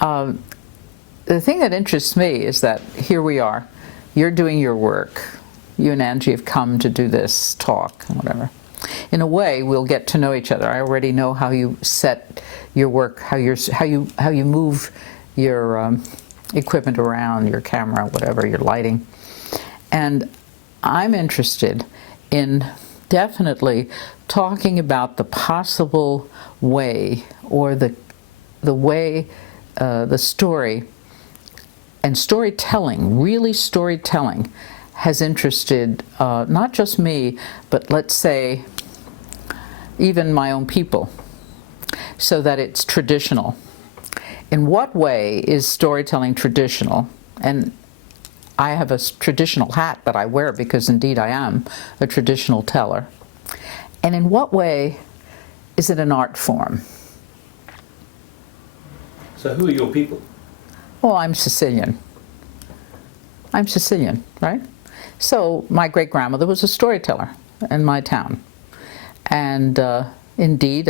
The thing that interests me is that here we are, you're doing your work, you and Angie have come to do this talk, whatever. In a way, we'll get to know each other. I already know how you set your work, how you move your equipment around, your camera, whatever, your lighting. And I'm interested in definitely talking about the possible way, or the way the story and storytelling, really storytelling, has interested not just me, but let's say even my own people, so that it's traditional. In what way is storytelling traditional? And I have a traditional hat that I wear because indeed I am a traditional teller. And in what way is it an art form? So who are your people? Well, I'm Sicilian. I'm Sicilian, right? So my great-grandmother was a storyteller in my town. And indeed,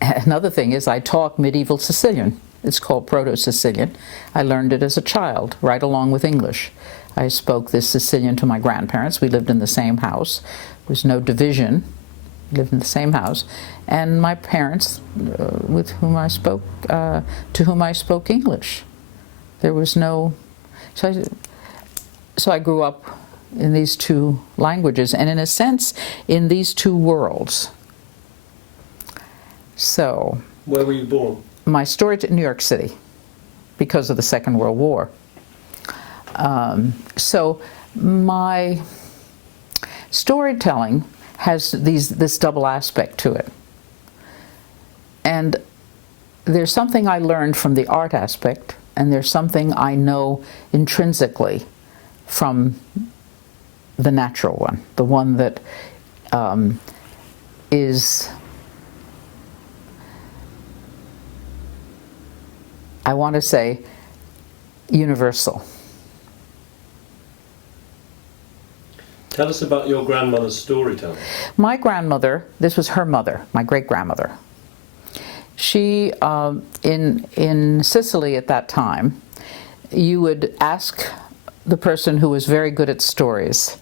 another thing is I talk medieval Sicilian. It's called Proto Sicilian. I learned it as a child, right along with English. I spoke this Sicilian to my grandparents. We lived in the same house. There was no division. We lived in the same house. And my parents, to whom I spoke English. There was no... So I grew up in these two languages, and in a sense, in these two worlds. So... Where were you born? My story in New York City, because of the Second World War. So my storytelling has this double aspect to it. And there's something I learned from the art aspect, and there's something I know intrinsically from the natural one, the one that is, I want to say, universal. Tell us about your grandmother's storytelling. My grandmother, this was her mother, my great-grandmother. She, in Sicily at that time, you would ask the person who was very good at stories,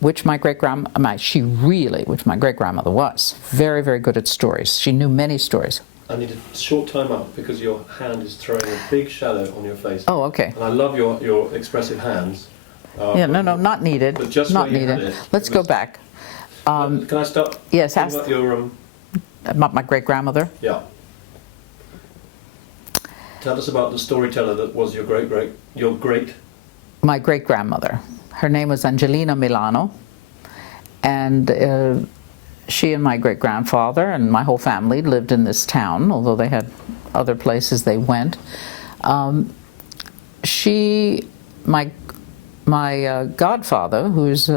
which my great-grandmother was, very, very good at stories. She knew many stories. I need a short time out because your hand is throwing a big shadow on your face. Oh, okay. And I love your expressive hands. Yeah, no, not needed. But just not where you needed. had it, Let's go back. Can I start? Yes, ask about your about my great-grandmother. Yeah. Tell us about the storyteller that was your great. My great-grandmother. Her name was Angelina Milano, and she and my great-grandfather and my whole family lived in this town, although they had other places they went. My godfather, who's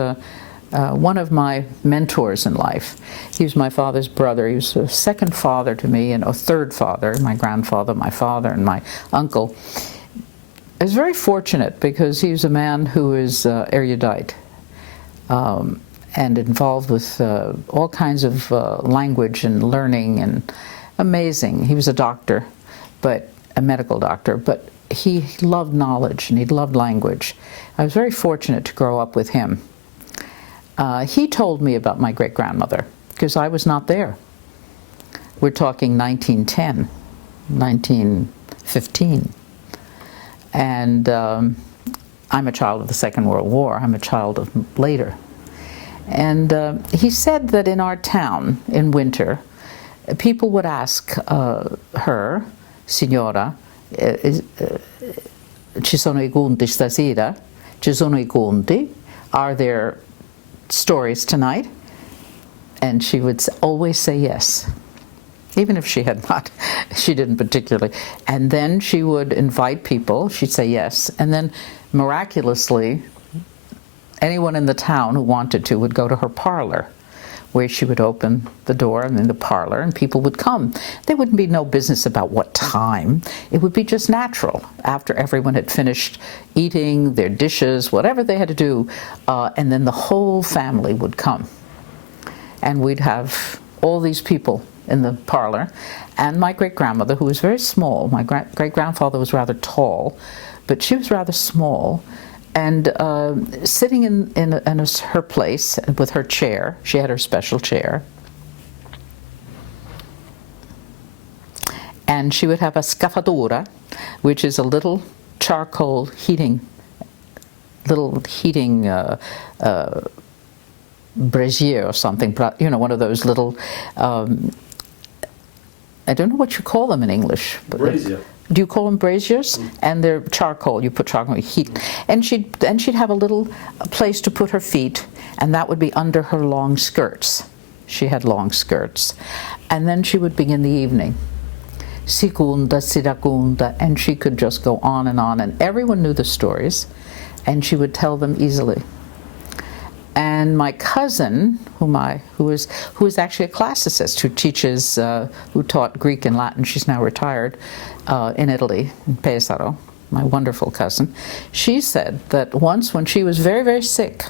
one of my mentors in life, he was my father's brother. He was a second father to me, and a third father, my grandfather, my father, and my uncle. I was very fortunate because he was a man who is erudite and involved with all kinds of language and learning, and amazing. He was a doctor, but a medical doctor, but he loved knowledge and he loved language. I was very fortunate to grow up with him. He told me about my great-grandmother because I was not there. We're talking 1910, 1915. And I'm a child of the Second World War. I'm a child of later. And he said that in our town, in winter, people would ask her, Signora, ci sono I conti stasera? Ci sono I conti? Are there stories tonight? And she would always say yes. Even if she had not, she didn't particularly. And then she would invite people, she'd say yes, and then miraculously, anyone in the town who wanted to would go to her parlor, where she would open the door and in the parlor, and people would come. There wouldn't be no business about what time. It would be just natural after everyone had finished eating their dishes, whatever they had to do, and then the whole family would come. And we'd have all these people in the parlor, and my great-grandmother, who was very small. My great-grandfather was rather tall, but she was rather small, and sitting in her place with her chair. She had her special chair. And she would have a scaffatura, which is a little charcoal heating brazier or something, you know, one of those little, I don't know what you call them in English. But brazier. Do you call them braziers? And they're charcoal. You put charcoal, heat. And she'd have a little place to put her feet, and that would be under her long skirts. She had long skirts. And then she would begin the evening. Secunda, sidacunda, and she could just go on, and everyone knew the stories, and she would tell them easily. And my cousin, who is actually a classicist, who taught Greek and Latin, she's now retired, in Italy, in Pesaro, my wonderful cousin, she said that once when she was very, very sick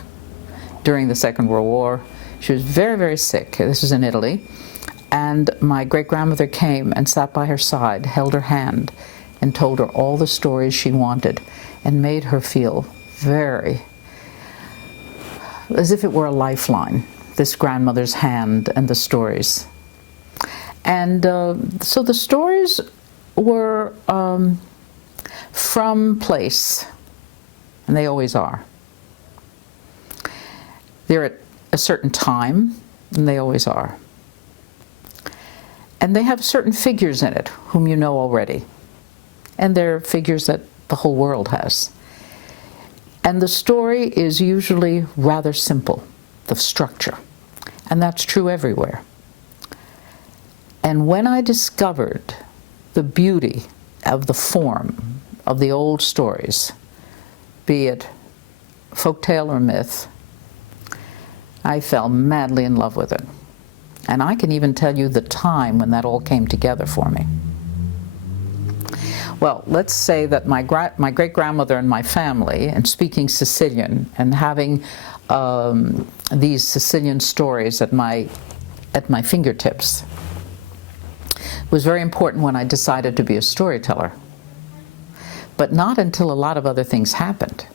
during the Second World War, she was very, very sick, this was in Italy, and my great-grandmother came and sat by her side, held her hand, and told her all the stories she wanted, and made her feel very, as if it were a lifeline, this grandmother's hand and the stories. And so the stories were from place, and they always are. They're at a certain time, and they always are. And they have certain figures in it, whom you know already. And they're figures that the whole world has. And the story is usually rather simple, the structure. And that's true everywhere. And when I discovered the beauty of the form of the old stories, be it folktale or myth, I fell madly in love with it. And I can even tell you the time when that all came together for me. Well, let's say that my great-grandmother and my family, and speaking Sicilian, and having these Sicilian stories at my fingertips, was very important when I decided to be a storyteller. But not until a lot of other things happened.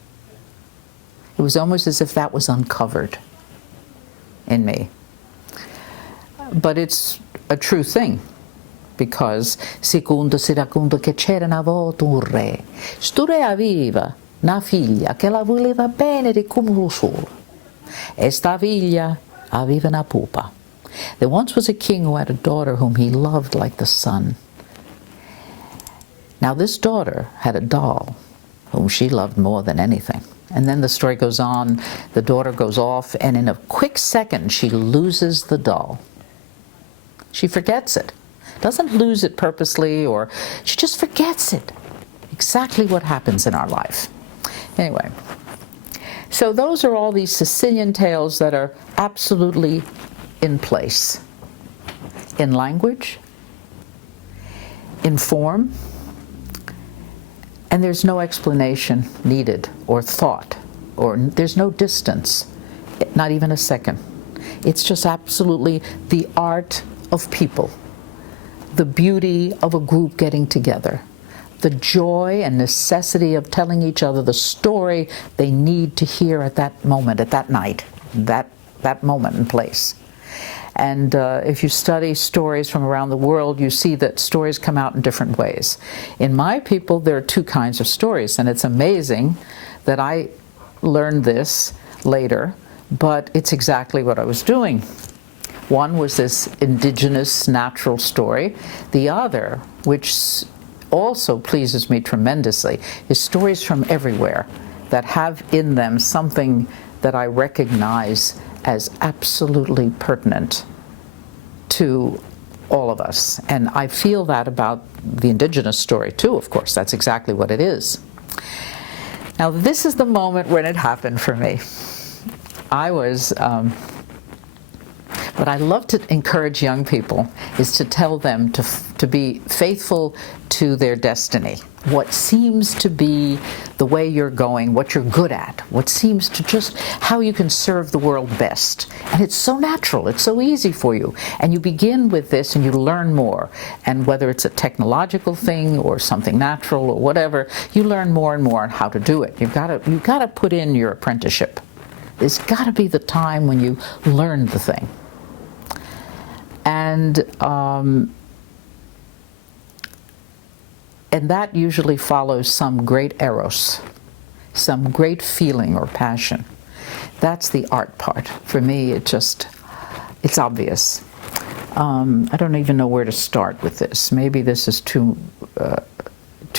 It was almost as if that was uncovered in me. But it's a true thing, because secondo si racconta che c'era una volta un re. Sto re aveva una figlia che la voleva bene di come lo sole. E sta figlia aveva una pupa. There once was a king who had a daughter whom he loved like the sun. Now this daughter had a doll whom she loved more than anything. And then the story goes on, the daughter goes off, and in a quick second she loses the doll. She forgets it. Doesn't lose it purposely, or she just forgets it. Exactly what happens in our life. Anyway, so those are all these Sicilian tales that are absolutely in place. In language, in form, and there's no explanation needed or thought, or there's no distance, not even a second. It's just absolutely the art of people, the beauty of a group getting together, the joy and necessity of telling each other the story they need to hear at that moment, at that night, that moment and place. And if you study stories from around the world, you see that stories come out in different ways. In my people, there are two kinds of stories, and it's amazing that I learned this later, but it's exactly what I was doing. One was this indigenous natural story. The other, which also pleases me tremendously, is stories from everywhere that have in them something that I recognize as absolutely pertinent to all of us. And I feel that about the indigenous story too, of course. That's exactly what it is. Now, this is the moment when it happened for me. I was, What I love to encourage young people is to tell them to be faithful to their destiny. What seems to be the way you're going, what you're good at, what seems to just how you can serve the world best. And it's so natural, it's so easy for you. And you begin with this and you learn more. And whether it's a technological thing or something natural or whatever, you learn more and more on how to do it. You've got to put in your apprenticeship. There's got to be the time when you learn the thing. And that usually follows some great eros, some great feeling or passion. That's the art part. For me, it's obvious. I don't even know where to start with this. Maybe this is too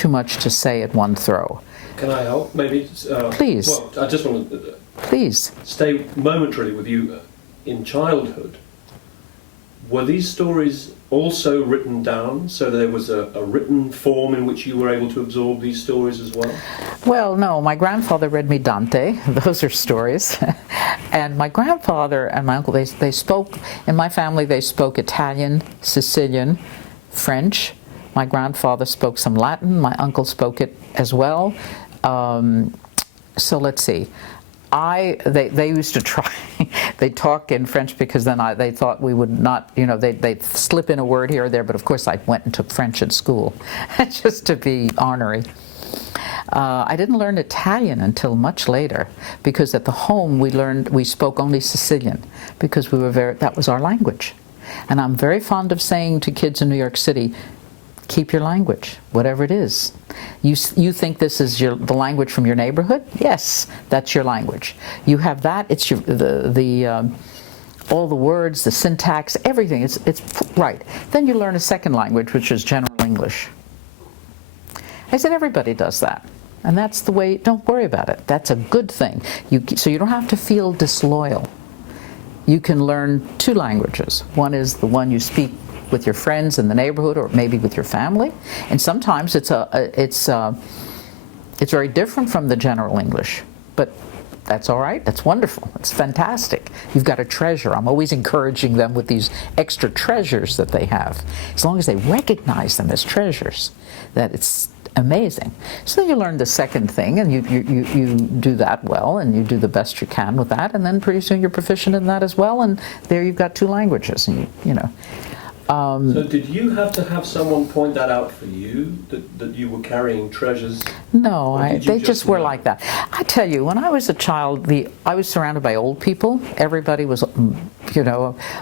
much to say at one throw. Can I help? Maybe. Please. Well, I just want to Please. stay momentarily with you in childhood. Were these stories also written down, so there was a written form in which you were able to absorb these stories as well? Well, no, my grandfather read me Dante. Those are stories. And my grandfather and my uncle, they spoke, in my family they spoke Italian, Sicilian, French. My grandfather spoke some Latin. My uncle spoke it as well. So let's see. They used to try, they talk in French because then they thought we would not, they'd slip in a word here or there, but of course I went and took French at school, just to be ornery. I didn't learn Italian until much later, because at the home we spoke only Sicilian, because that was our language. And I'm very fond of saying to kids in New York City, keep your language, whatever it is. You think this is the language from your neighborhood? Yes, that's your language. You have that. It's all the words, the syntax, everything. It's right. Then you learn a second language, which is General English. I said everybody does that, and that's the way. Don't worry about it. That's a good thing. So you don't have to feel disloyal. You can learn two languages. One is the one you speak with your friends in the neighborhood, or maybe with your family, and sometimes it's very different from the General English, but that's all right. That's wonderful. It's fantastic. You've got a treasure. I'm always encouraging them with these extra treasures that they have, as long as they recognize them as treasures, that it's amazing. So you learn the second thing, and you do that well, and you do the best you can with that, and then pretty soon you're proficient in that as well, and there you've got two languages, and you know. So did you have to have someone point that out for you, that you were carrying treasures? No, they just were like that. I tell you, when I was a child, I was surrounded by old people. Everybody was,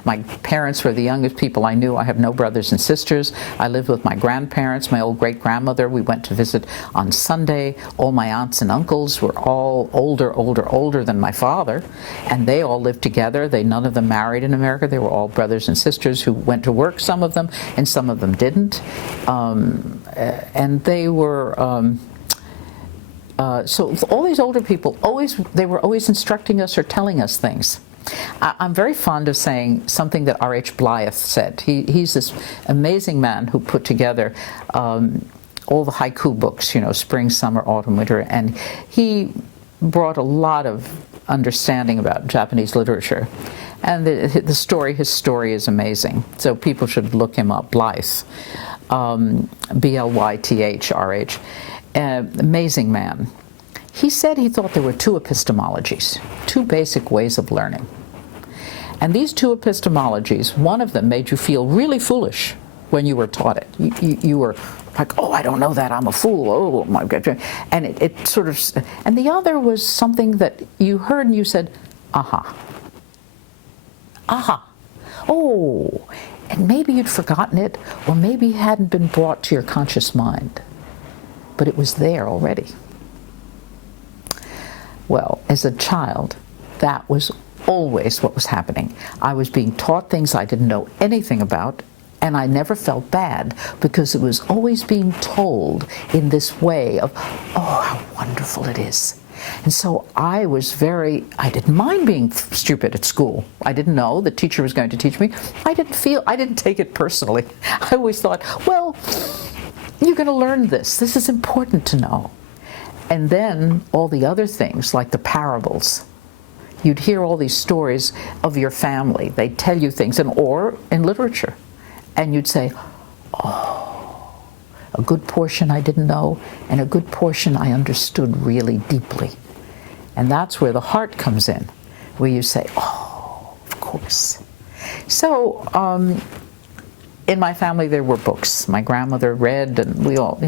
my parents were the youngest people I knew. I have no brothers and sisters. I lived with my grandparents, my old great-grandmother. We went to visit on Sunday. All my aunts and uncles were all older than my father, and they all lived together. None of them married in America. They were all brothers and sisters who went to work, some of them, and some of them didn't. And they were, so all these older people, they were always instructing us or telling us things. I'm very fond of saying something that R.H. Blyth said. He's this amazing man who put together all the haiku books, spring, summer, autumn, winter, and he brought a lot of understanding about Japanese literature. And his story is amazing. So people should look him up, Blyth, B-L-Y-T-H, R-H. Amazing man. He said he thought there were two epistemologies, two basic ways of learning. And these two epistemologies, one of them made you feel really foolish when you were taught it. You were like, oh, I don't know that, I'm a fool, oh my God. And it sort of, and the other was something that you heard and you said, aha. Aha. Oh, and maybe you'd forgotten it, or maybe it hadn't been brought to your conscious mind, but it was there already. Well, as a child, that was always what was happening. I was being taught things I didn't know anything about, and I never felt bad, because it was always being told in this way of, oh, how wonderful it is. And so I didn't mind being stupid at school. I didn't know the teacher was going to teach me. I didn't take it personally. I always thought, well, you're going to learn this. This is important to know. And then all the other things, like the parables. you'd hear all these stories of your family. They'd tell you things, or in literature. And you'd say, oh, a good portion I didn't know, and a good portion I understood really deeply. And that's where the heart comes in, where you say, oh, of course. So, in my family there were books. My grandmother read, and we all,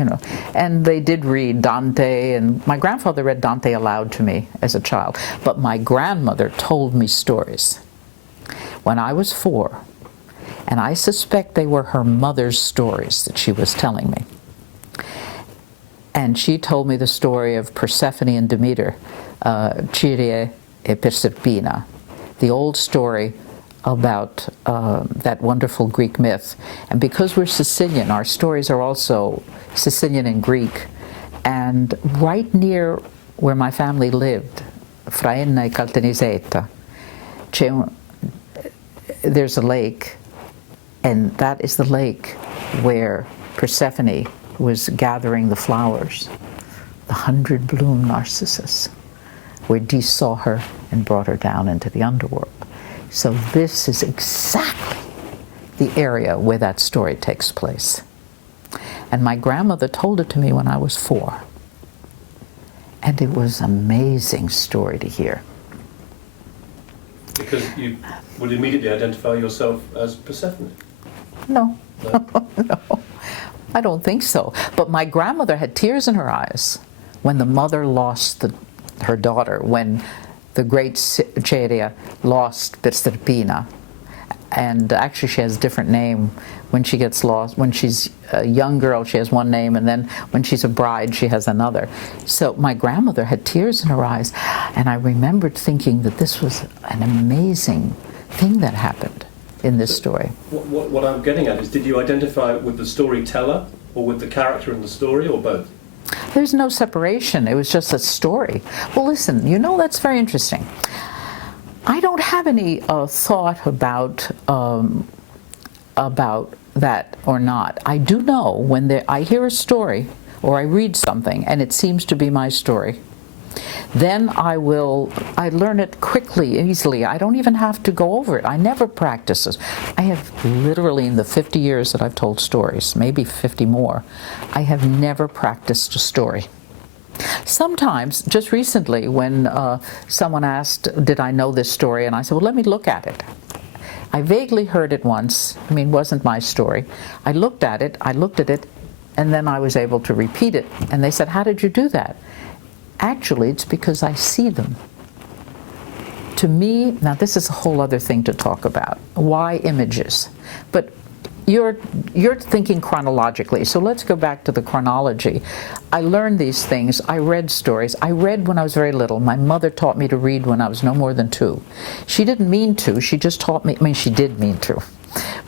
and they did read Dante, and my grandfather read Dante aloud to me as a child. But my grandmother told me stories when I was 4, and I suspect they were her mother's stories that she was telling me. And she told me the story of Persephone and Demeter, Gioia e Proserpina, the old story about that wonderful Greek myth. And because we're Sicilian, our stories are also Sicilian and Greek. And right near where my family lived, Fraenna e Caltanissetta, there's a lake, and that is the lake where Persephone was gathering the flowers, the 100-bloom narcissus, where Dis saw her and brought her down into the underworld. So this is exactly the area where that story takes place. And my grandmother told it to me when I was 4. And it was an amazing story to hear. Because you would immediately identify yourself as Persephone? No. No? No, I don't think so. But my grandmother had tears in her eyes when the mother lost her daughter, when the great Gioia lost Proserpina. And actually she has a different name when she gets lost. When she's a young girl, she has one name, and then when she's a bride, she has another. So my grandmother had tears in her eyes, and I remembered thinking that this was an amazing thing that happened in this story. What I'm getting at is, did you identify with the storyteller, or with the character in the story, or both? There's no separation. It was just a story. Well, listen, that's very interesting. I don't have any thought about that or not. I do know when I hear a story or I read something and it seems to be my story, then I learn it quickly, easily. I don't even have to go over it. I never practice this. I have literally, in the 50 years that I've told stories, maybe 50 more, I have never practiced a story. Sometimes, just recently, when someone asked, did I know this story? And I said, well, let me look at it. I vaguely heard it once. It wasn't my story. I looked at it, and then I was able to repeat it. And they said, how did you do that? Actually, it's because I see them. To me, now this is a whole other thing to talk about. Why images? But you're thinking chronologically, so let's go back to the chronology. I learned these things. I read stories. I read when I was very little. My mother taught me to read when I was no more than 2. She didn't mean to. She just taught me. She did mean to.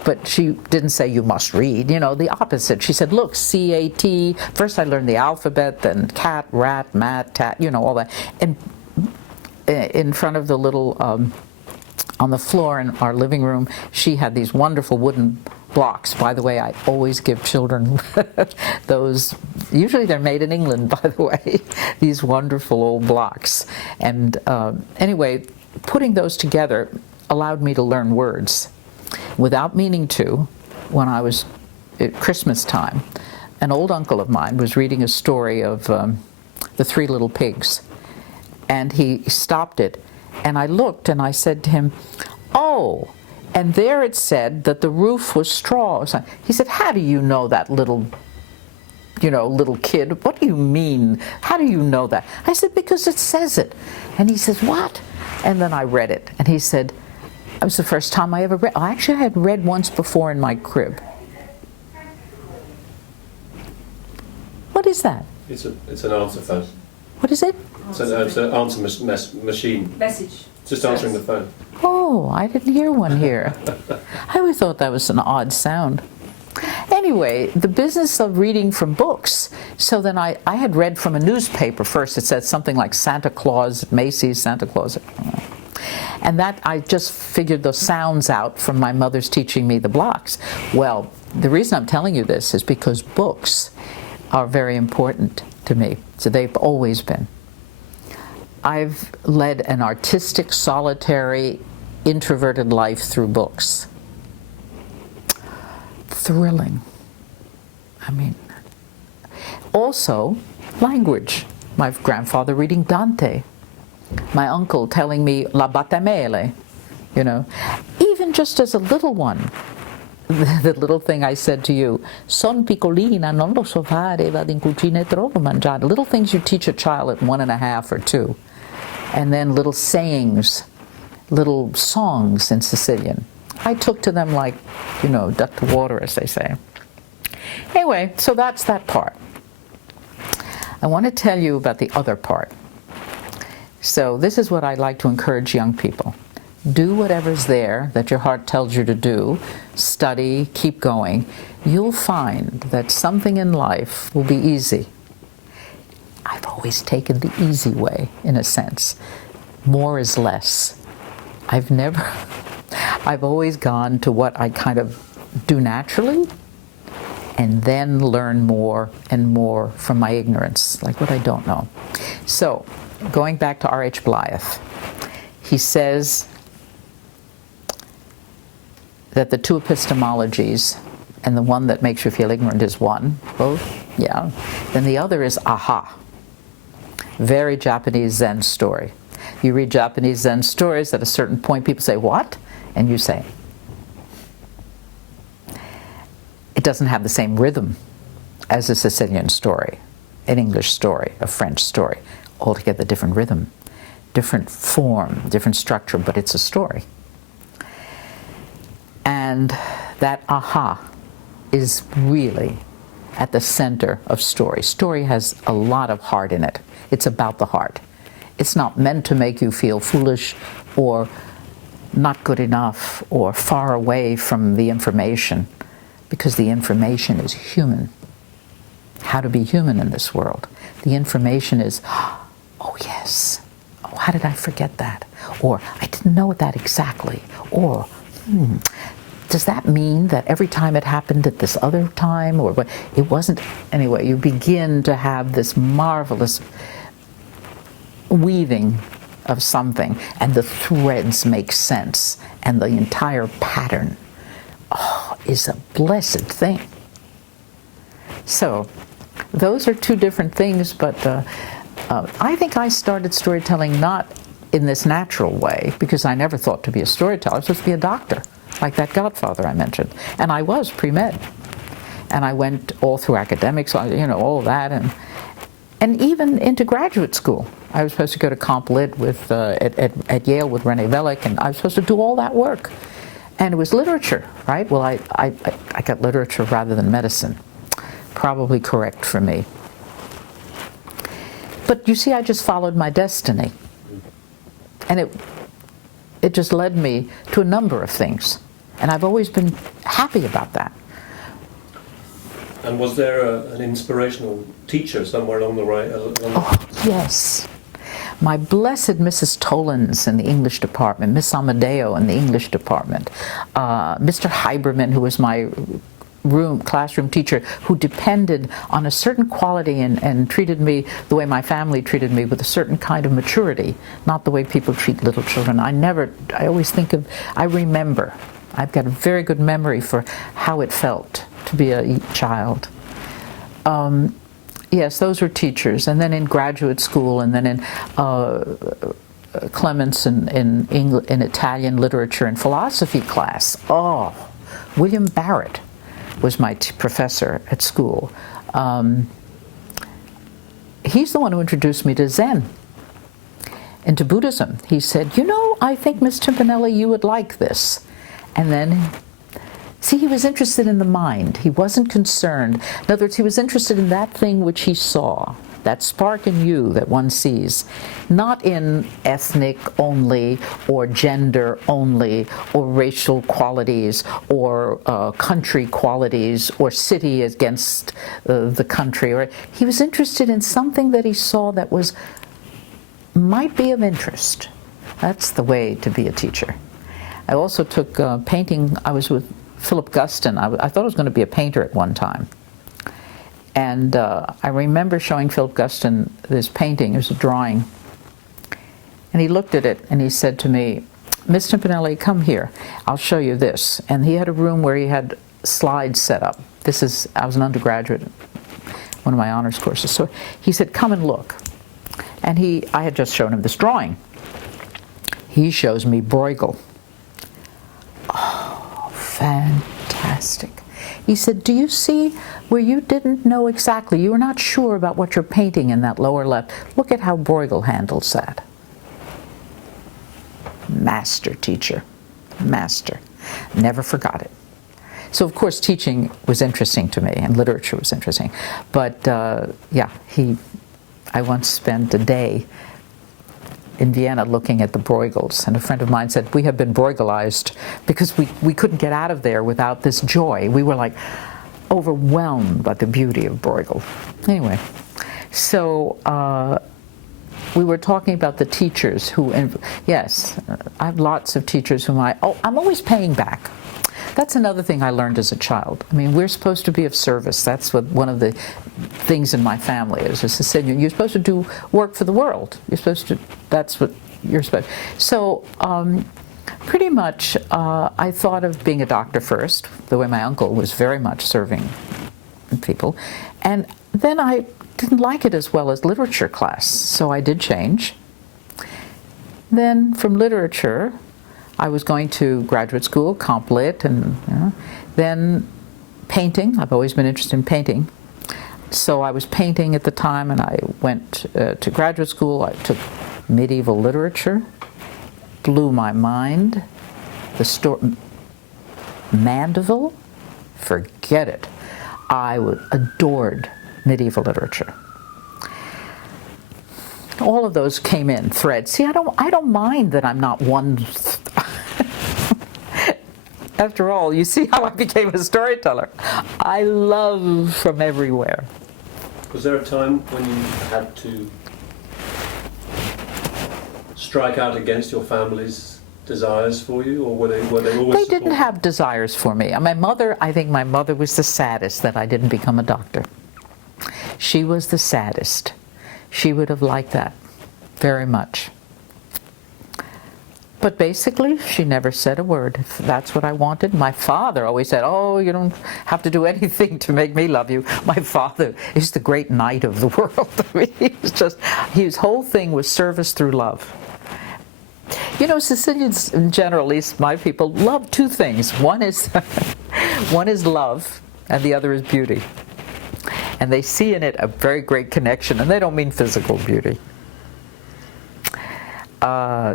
But she didn't say you must read, the opposite. She said, look, C-A-T. First I learned the alphabet, then cat, rat, mat, tat, all that. And in front of the little, on the floor in our living room, she had these wonderful wooden blocks. By the way, I always give children those. Usually they're made in England, by the way, these wonderful old blocks. And anyway, putting those together allowed me to learn words. Without meaning to, when I was at Christmas time, an old uncle of mine was reading a story of the 3 little pigs. And he stopped it, and I looked and I said to him, oh, and there it said that the roof was straw or something. He said, how do you know that, little kid? What do you mean? How do you know that? I said, because it says it. And he says, what? And then I read it, and he said, it was the first time I ever read. Actually, I had read once before in my crib. What is that? It's an answer phone. What is it? It's an answer machine. Message. Just answering the phone. Oh, I didn't hear one here. I always thought that was an odd sound. Anyway, the business of reading from books. So then I had read from a newspaper first. It said something like Santa Claus, Macy's, Santa Claus. And that I just figured those sounds out from my mother's teaching me the blocks. Well, the reason I'm telling you this is because books are very important to me. So they've always been. I've led an artistic, solitary, introverted life through books. Thrilling. I mean, also language. My grandfather reading Dante. My uncle telling me La Batamele, you know. Even just as a little one, the little thing I said to you, son piccolina, non lo so fare, vado in cucina e trovo mangiare. Little things you teach a child at 1.5 or 2. And then little sayings, little songs in Sicilian. I took to them like, you know, duck to water, as they say. Anyway, so that's that part. I want to tell you about the other part. So this is what I'd like to encourage young people. Do whatever's there that your heart tells you to do. Study, keep going. You'll find that something in life will be easy. I've always taken the easy way, in a sense. More is less. I've always gone to what I kind of do naturally, and then learn more and more from my ignorance, like what I don't know. So, going back to R.H. Blyth, he says that the two epistemologies, and the one that makes you feel ignorant is one, both, yeah. Then the other is aha. Very Japanese Zen story. You read Japanese Zen stories, at a certain point people say, what? And you say, it doesn't have the same rhythm as a Sicilian story, an English story, a French story. Altogether different rhythm, different form, different structure, but it's a story. And that aha is really at the center of story. Story has a lot of heart in it. It's about the heart. It's not meant to make you feel foolish or not good enough or far away from the information, because the information is human. How to be human in this world. The information is, oh yes, oh how did I forget that? Or I didn't know that exactly. Or, does that mean that every time it happened at this other time? Or but it wasn't, anyway, you begin to have this marvelous weaving of something, and the threads make sense, and the entire pattern is a blessed thing. So, those are two different things, but I think I started storytelling not in this natural way, because I never thought to be a storyteller. I was supposed to be a doctor, like that godfather I mentioned. And I was pre-med. And I went all through academics, you know, all of that, and even into graduate school. I was supposed to go to Comp Lit with, at Yale with René Vellick, and I was supposed to do all that work. And it was literature, right? Well, I got literature rather than medicine. Probably correct for me. But you see, I just followed my destiny. And it just led me to a number of things. And I've always been happy about that. And was there an inspirational teacher somewhere along the way? Oh, yes. My blessed Mrs. Tollins in the English department, Miss Amadeo in the English department, Mr. Heiberman, who was my classroom teacher, who depended on a certain quality and treated me the way my family treated me, with a certain kind of maturity, not the way people treat little children. I always think of, I remember. I've got a very good memory for how it felt to be a child. Yes, those were teachers. And then in graduate school, and then in Clements in Italian literature and philosophy class. Oh, William Barrett was my professor at school. He's the one who introduced me to Zen and to Buddhism. He said, you know, I think, Miss Timpanelli, you would like this. And then, see, he was interested in the mind. He wasn't concerned. In other words, he was interested in that thing which he saw, that spark in you that one sees, not in ethnic only, or gender only, or racial qualities, or country qualities, or city against the country. Or he was interested in something that he saw that might be of interest. That's the way to be a teacher. I also took painting. I was with Philip Guston. I thought I was going to be a painter at one time. And I remember showing Philip Guston this painting. It was a drawing. And he looked at it and he said to me, "Miss Timpanelli, come here. I'll show you this." And he had a room where he had slides set up. I was an undergraduate, one of my honors courses. So he said, "Come and look." And I had just shown him this drawing. He shows me Bruegel. Oh, fantastic. He said, "Do you see where you didn't know exactly, you were not sure about what you're painting in that lower left? Look at how Bruegel handles that." Master teacher, master. Never forgot it. So of course teaching was interesting to me and literature was interesting. But yeah, I once spent a day in Vienna looking at the Bruegels, and a friend of mine said, "We have been Bruegelized," because we couldn't get out of there without this joy. We were like overwhelmed by the beauty of Bruegel. Anyway, so we were talking about the teachers who, yes, I have lots of teachers whom I'm always paying back. That's another thing I learned as a child. I mean, we're supposed to be of service. That's what one of the things in my family is. As a Sicilian, you're supposed to do work for the world. That's what you're supposed to. So pretty much I thought of being a doctor first, the way my uncle was very much serving people. And then I didn't like it as well as literature class, so I did change. Then from literature, I was going to graduate school, comp lit, and then painting. I've always been interested in painting. So I was painting at the time, and I went to graduate school. I took medieval literature, blew my mind. Mandeville, forget it. I adored medieval literature. All of those came in threads. See, I don't mind that I'm not one. After all, you see how I became a storyteller. I love from everywhere. Was there a time when you had to strike out against your family's desires for you, or were they always They supportive? didn't have desires for me. I think my mother was the saddest that I didn't become a doctor. She was the saddest. She would have liked that very much. But basically, she never said a word. If that's what I wanted. My father always said, "Oh, you don't have to do anything to make me love you." My father is the great knight of the world. I mean, his whole thing was service through love. You know, Sicilians in general, at least my people, love two things. One is love, and the other is beauty. And they see in it a very great connection, and they don't mean physical beauty.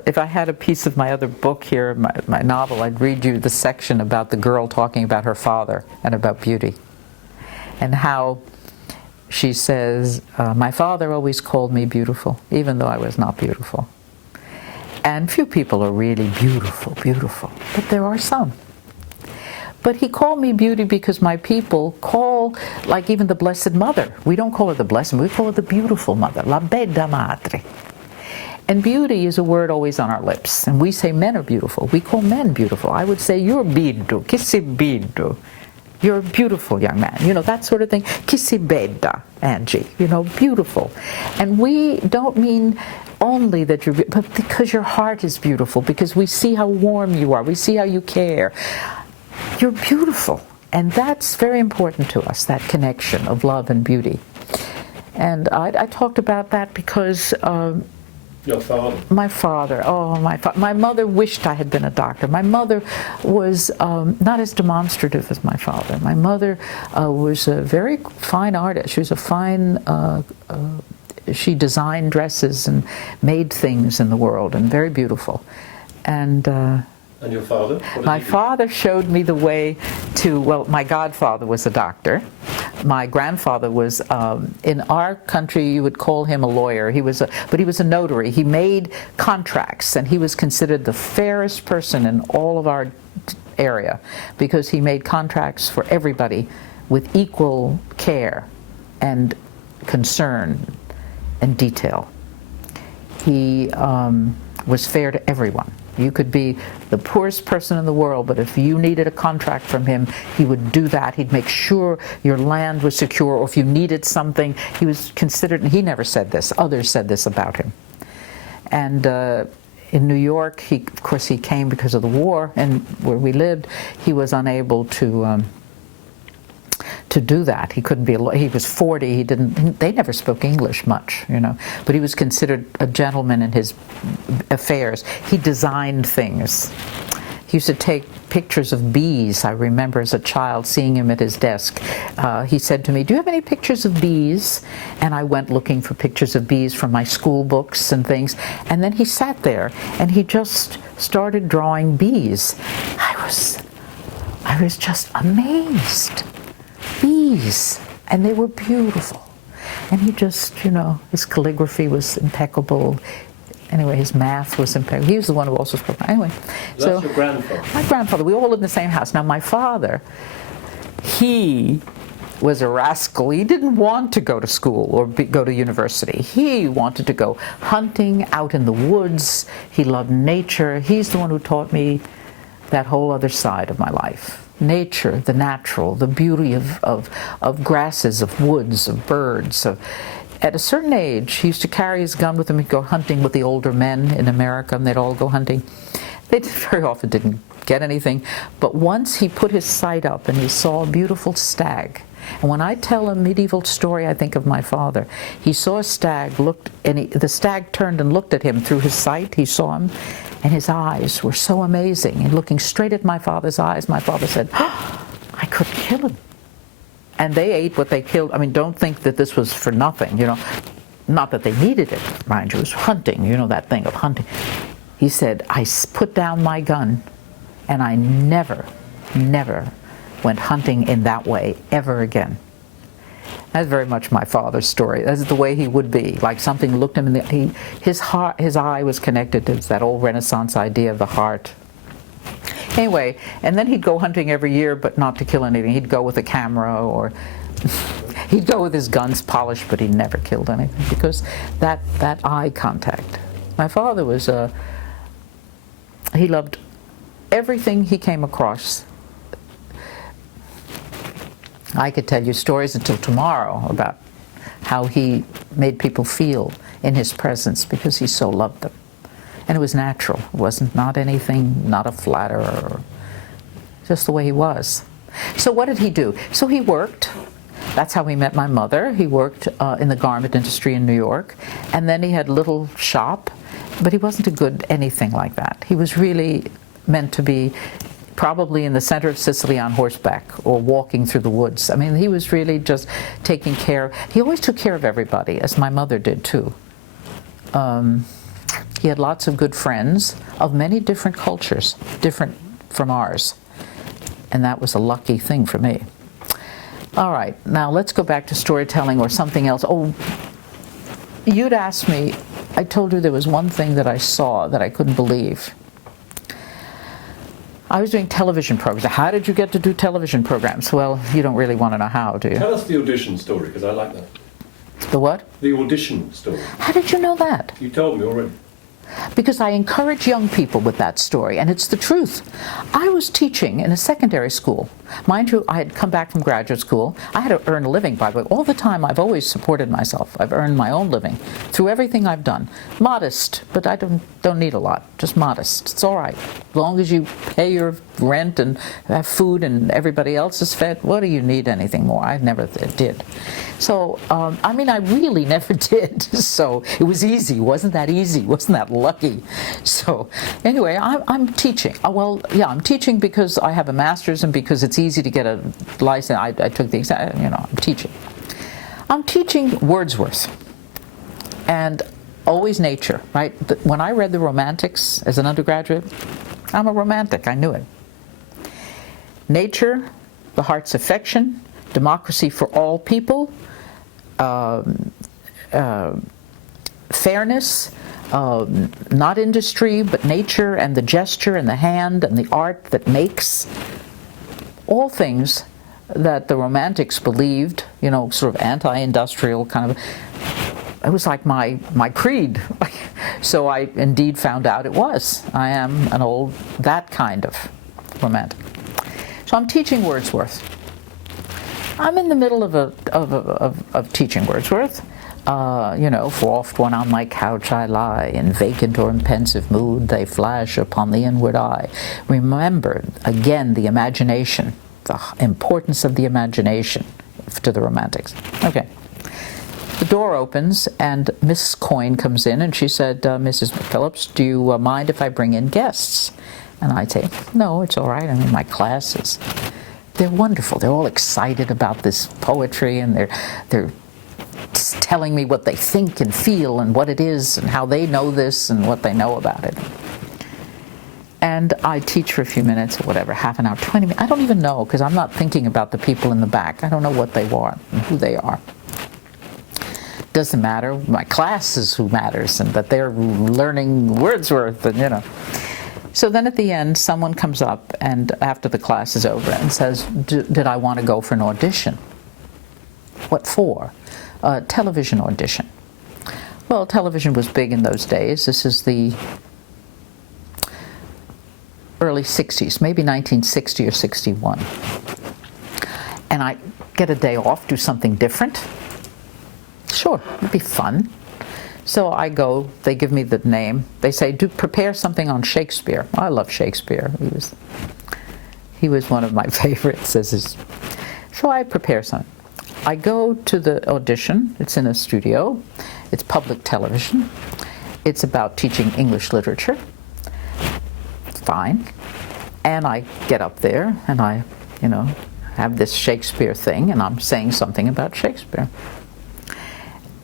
If I had a piece of my other book here, my novel, I'd read you the section about the girl talking about her father and about beauty. And how she says, "My father always called me beautiful, even though I was not beautiful." And few people are really beautiful, but there are some. But he called me beauty because my people call, like even the Blessed Mother. We don't call her the Blessed Mother, we call her the Beautiful Mother, la bella madre. And beauty is a word always on our lips. And we say men are beautiful. We call men beautiful. I would say, "You're bido, che sei bido." You're a beautiful young man. You know, that sort of thing. Che sei bella, Angie. You know, beautiful. And we don't mean only that you're beautiful, but because your heart is beautiful, because we see how warm you are, we see how you care. You're beautiful. And that's very important to us, that connection of love and beauty. And I talked about that because Your father? my father, my mother wished I had been a doctor. My mother was not as demonstrative as my father. My mother was a very fine artist. She was a fine, she designed dresses and made things in the world, and very beautiful. And your father? What did my he do? father showed me the way to, well, my godfather was a doctor. My grandfather was, in our country you would call him a lawyer. But he was a notary. He made contracts, and he was considered the fairest person in all of our area because he made contracts for everybody with equal care and concern and detail. He was fair to everyone. You could be the poorest person in the world, but if you needed a contract from him, he would do that. He'd make sure your land was secure, or if you needed something, he was considered, and he never said this, others said this about him. And in New York, of course, he came because of the war, and where we lived, he was unable to do that. He couldn't be. He was 40. He didn't. They never spoke English much, you know. But he was considered a gentleman in his affairs. He designed things. He used to take pictures of bees. I remember as a child seeing him at his desk. He said to me, "Do you have any pictures of bees?" And I went looking for pictures of bees from my school books and things. And then he sat there and he just started drawing bees. I was just amazed. Bees, and they were beautiful. And he just, you know, his calligraphy was impeccable. Anyway, his math was impeccable. He was the one who also spoke. Anyway, That's your grandfather. My grandfather. We all lived in the same house. Now, my father, he was a rascal. He didn't want to go to school or go to university. He wanted to go hunting out in the woods. He loved nature. He's the one who taught me that whole other side of my life. Nature, the natural, the beauty of grasses, of woods, of birds. At a certain age, he used to carry his gun with him. He'd go hunting with the older men in America, and they'd all go hunting. They very often didn't get anything, but once he put his sight up and he saw a beautiful stag. And when I tell a medieval story, I think of my father. He saw a stag, the stag turned and looked at him through his sight. He saw him, and his eyes were so amazing. And looking straight at my father's eyes, my father said, "Oh, I could kill him." And they ate what they killed. I mean, don't think that this was for nothing, you know. Not that they needed it, mind you. It was hunting, you know, that thing of hunting. He said, "I put down my gun, and I never went hunting in that way ever again." That's very much my father's story. That's the way he would be. Like something looked him in the his eye was connected to that old Renaissance idea of the heart. Anyway, and then he'd go hunting every year, but not to kill anything. He'd go with a camera, or he'd go with his guns polished, but he never killed anything because that eye contact. My father was he loved everything he came across. I could tell you stories until tomorrow about how he made people feel in his presence because he so loved them. And it was natural. It wasn't not anything, not a flatterer, just the way he was. So what did he do? So he worked. That's how he met my mother. He worked in the garment industry in New York. And then he had a little shop, but he wasn't a good anything like that. He was really meant to be probably in the center of Sicily on horseback or walking through the woods. I mean, he was really just taking care. He always took care of everybody, as my mother did too. He had lots of good friends of many different cultures, different from ours. And that was a lucky thing for me. All right, now let's go back to storytelling or something else. Oh, you'd asked me, I told you there was one thing that I saw that I couldn't believe. I was doing television programs. How did you get to do television programs? Well, you don't really want to know how, do you? Tell us the audition story, because I like that. The what? The audition story. How did you know that? You told me already. Because I encourage young people with that story, and it's the truth. I was teaching in a secondary school. Mind you, I had come back from graduate school. I had to earn a living, by the way. All the time, I've always supported myself. I've earned my own living through everything I've done. Modest, but I don't need a lot. Just modest. It's all right. As long as you pay your rent and have food and everybody else is fed, what do you need anything more? I never did. So, I mean, I really never did. So it was easy. Wasn't that easy? Wasn't that lucky? So anyway, I'm teaching. Well, yeah, I'm teaching because I have a master's and because it's easy to get a license. I took the exam, you know, I'm teaching. I'm teaching Wordsworth and always nature, right? When I read the Romantics as an undergraduate, I'm a romantic, I knew it. Nature, the heart's affection, democracy for all people, fairness, not industry, but nature and the gesture and the hand and the art that makes. All things that the Romantics believed, you know, sort of anti-industrial kind of. It was like my creed. So I indeed found out it was. I am that kind of romantic. So I'm teaching Wordsworth. I'm in the middle of teaching Wordsworth. For oft when on my couch I lie, in vacant or in pensive mood, they flash upon the inward eye. Remember, again, the imagination, the importance of the imagination to the Romantics. Okay. The door opens and Miss Coyne comes in and she said, Mrs. Phillips, do you mind if I bring in guests? And I'd say, no, it's all right. I mean, my classes, they're wonderful. They're all excited about this poetry, and they're telling me what they think and feel and what it is and how they know this and what they know about it. And I teach for a few minutes or whatever, half an hour, 20 minutes. I don't even know, because I'm not thinking about the people in the back. I don't know what they want and who they are. Doesn't matter. My class is who matters, and that they're learning Wordsworth, and So then at the end, someone comes up and after the class is over and says, did I want to go for an audition? What for? A television audition. Well, television was big in those days. This is the early 60s, maybe 1960 or 61. And I get a day off, do something different. Sure, it'd be fun. So I go, they give me the name. They say, prepare something on Shakespeare. I love Shakespeare. He was one of my favorites. So I prepare something. I go to the audition. It's in a studio. It's public television. It's about teaching English literature. Fine. And I get up there and I, have this Shakespeare thing, and I'm saying something about Shakespeare.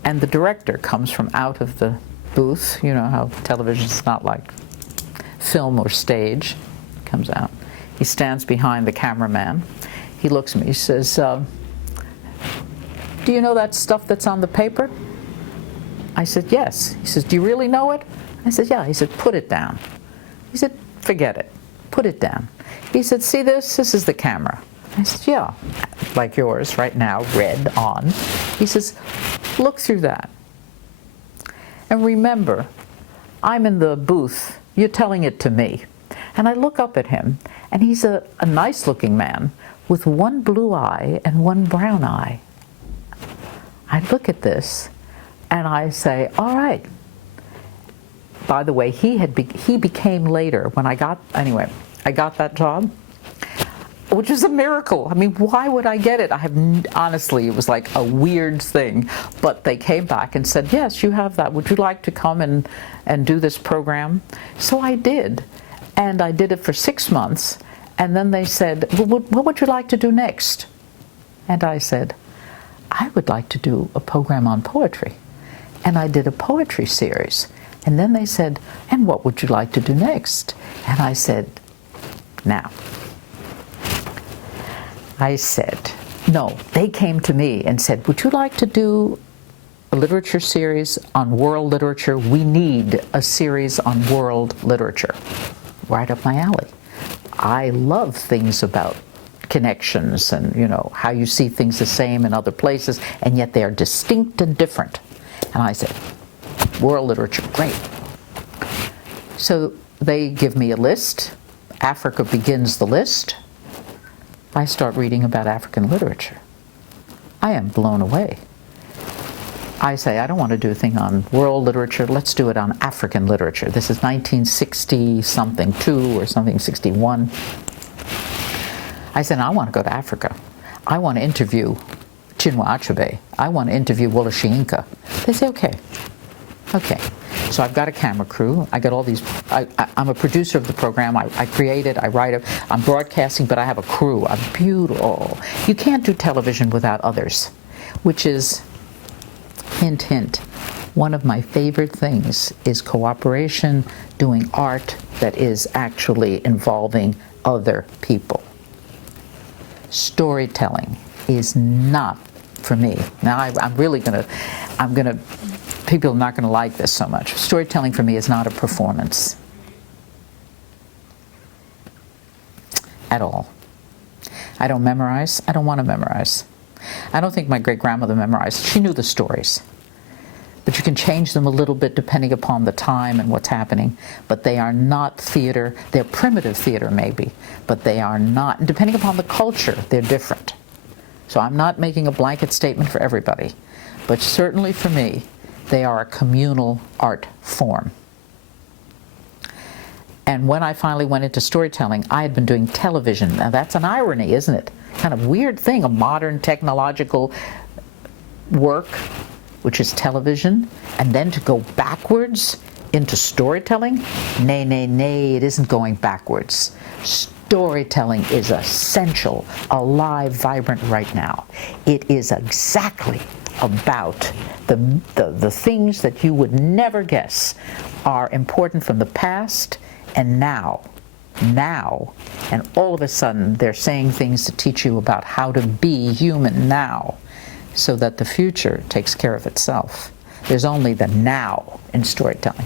And the director comes from out of the booth. You know how television's not like film or stage. Comes out. He stands behind the cameraman. He looks at me. He says, do you know that stuff that's on the paper? I said, yes. He says, do you really know it? I said, yeah. He said, put it down. He said, forget it. Put it down. He said, see this? This is the camera. I said, yeah, like yours right now, red on. He says, look through that. And remember, I'm in the booth. You're telling it to me. And I look up at him, and he's a nice-looking man with one blue eye and one brown eye. I look at this, and I say, all right. By the way, he became later, when I got that job, which is a miracle. I mean, why would I get it? Honestly, it was like a weird thing. But they came back and said, yes, you have that. Would you like to come and do this program? So I did. And I did it for 6 months. And then they said, well, what would you like to do next? And I said, I would like to do a program on poetry. And I did a poetry series. And then they said, and what would you like to do next? And I said, now. I said, no, they came to me and said, would you like to do a literature series on world literature? We need a series on world literature. Right up my alley. I love things about connections and, how you see things the same in other places, and yet they are distinct and different. And I said, world literature, great. So they give me a list. Africa begins the list. I start reading about African literature. I am blown away. I say, I don't want to do a thing on world literature. Let's do it on African literature. This is 1960-something, 2 or something, 61. I said, I want to go to Africa. I want to interview Chinua Achebe. I want to interview Wole Soyinka. They say, okay. Okay. So I've got a camera crew. I got all these. I'm a producer of the program. I create it. I write it. I'm broadcasting, but I have a crew. I'm beautiful. You can't do television without others, which is, hint, hint, one of my favorite things is cooperation, doing art that is actually involving other people. Storytelling is not for me. Now I'm gonna, people are not gonna like this so much. Storytelling for me is not a performance. At all. I don't memorize. I don't want to memorize. I don't think my great-grandmother memorized. She knew the stories. But you can change them a little bit depending upon the time and what's happening. But they are not theater. They're primitive theater maybe, but they are not. Depending upon the culture, they're different. So I'm not making a blanket statement for everybody, but certainly for me, they are a communal art form. And when I finally went into storytelling, I had been doing television. Now that's an irony, isn't it? Kind of weird thing, a modern technological work, which is television, and then to go backwards into storytelling? Nay, nay, nay, it isn't going backwards. Storytelling is essential, alive, vibrant right now. It is exactly about the things that you would never guess are important from the past and now, and all of a sudden they're saying things to teach you about how to be human now, so that the future takes care of itself. There's only the now in storytelling.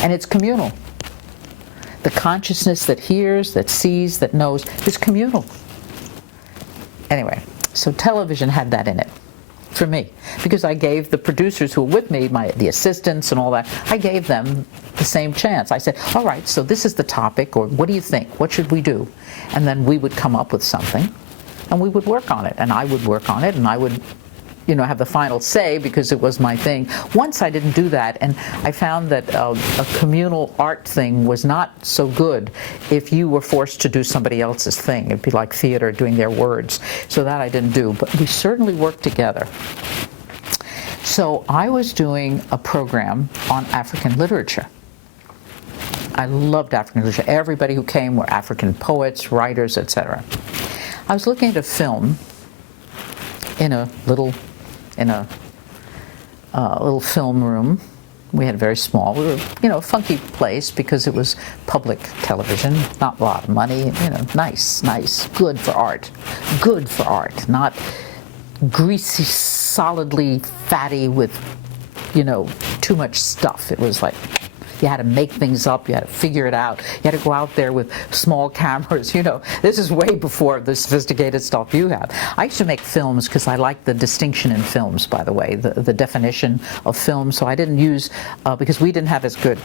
And it's communal. The consciousness that hears, that sees, that knows is communal. Anyway, so television had that in it for me, because I gave the producers who were with me, the assistants and all that, I gave them the same chance. I said, all right, so this is the topic, or what do you think? What should we do? And then we would come up with something, and we would work on it, and I would work on it, and I would, have the final say because it was my thing. Once I didn't do that, and I found that a communal art thing was not so good if you were forced to do somebody else's thing. It'd be like theater doing their words. So that I didn't do, but we certainly worked together. So I was doing a program on African literature. I loved African literature. Everybody who came were African poets, writers, etc. I was looking at a film in a little film room. We had a very small, we were, a funky place because it was public television, not a lot of money, nice, good for art, not greasy, solidly fatty with, too much stuff. It was like, you had to make things up, you had to figure it out, you had to go out there with small cameras, This is way before the sophisticated stuff you have. I used to make films because I like the distinction in films, by the way, the definition of film, so I didn't use, because we didn't have as good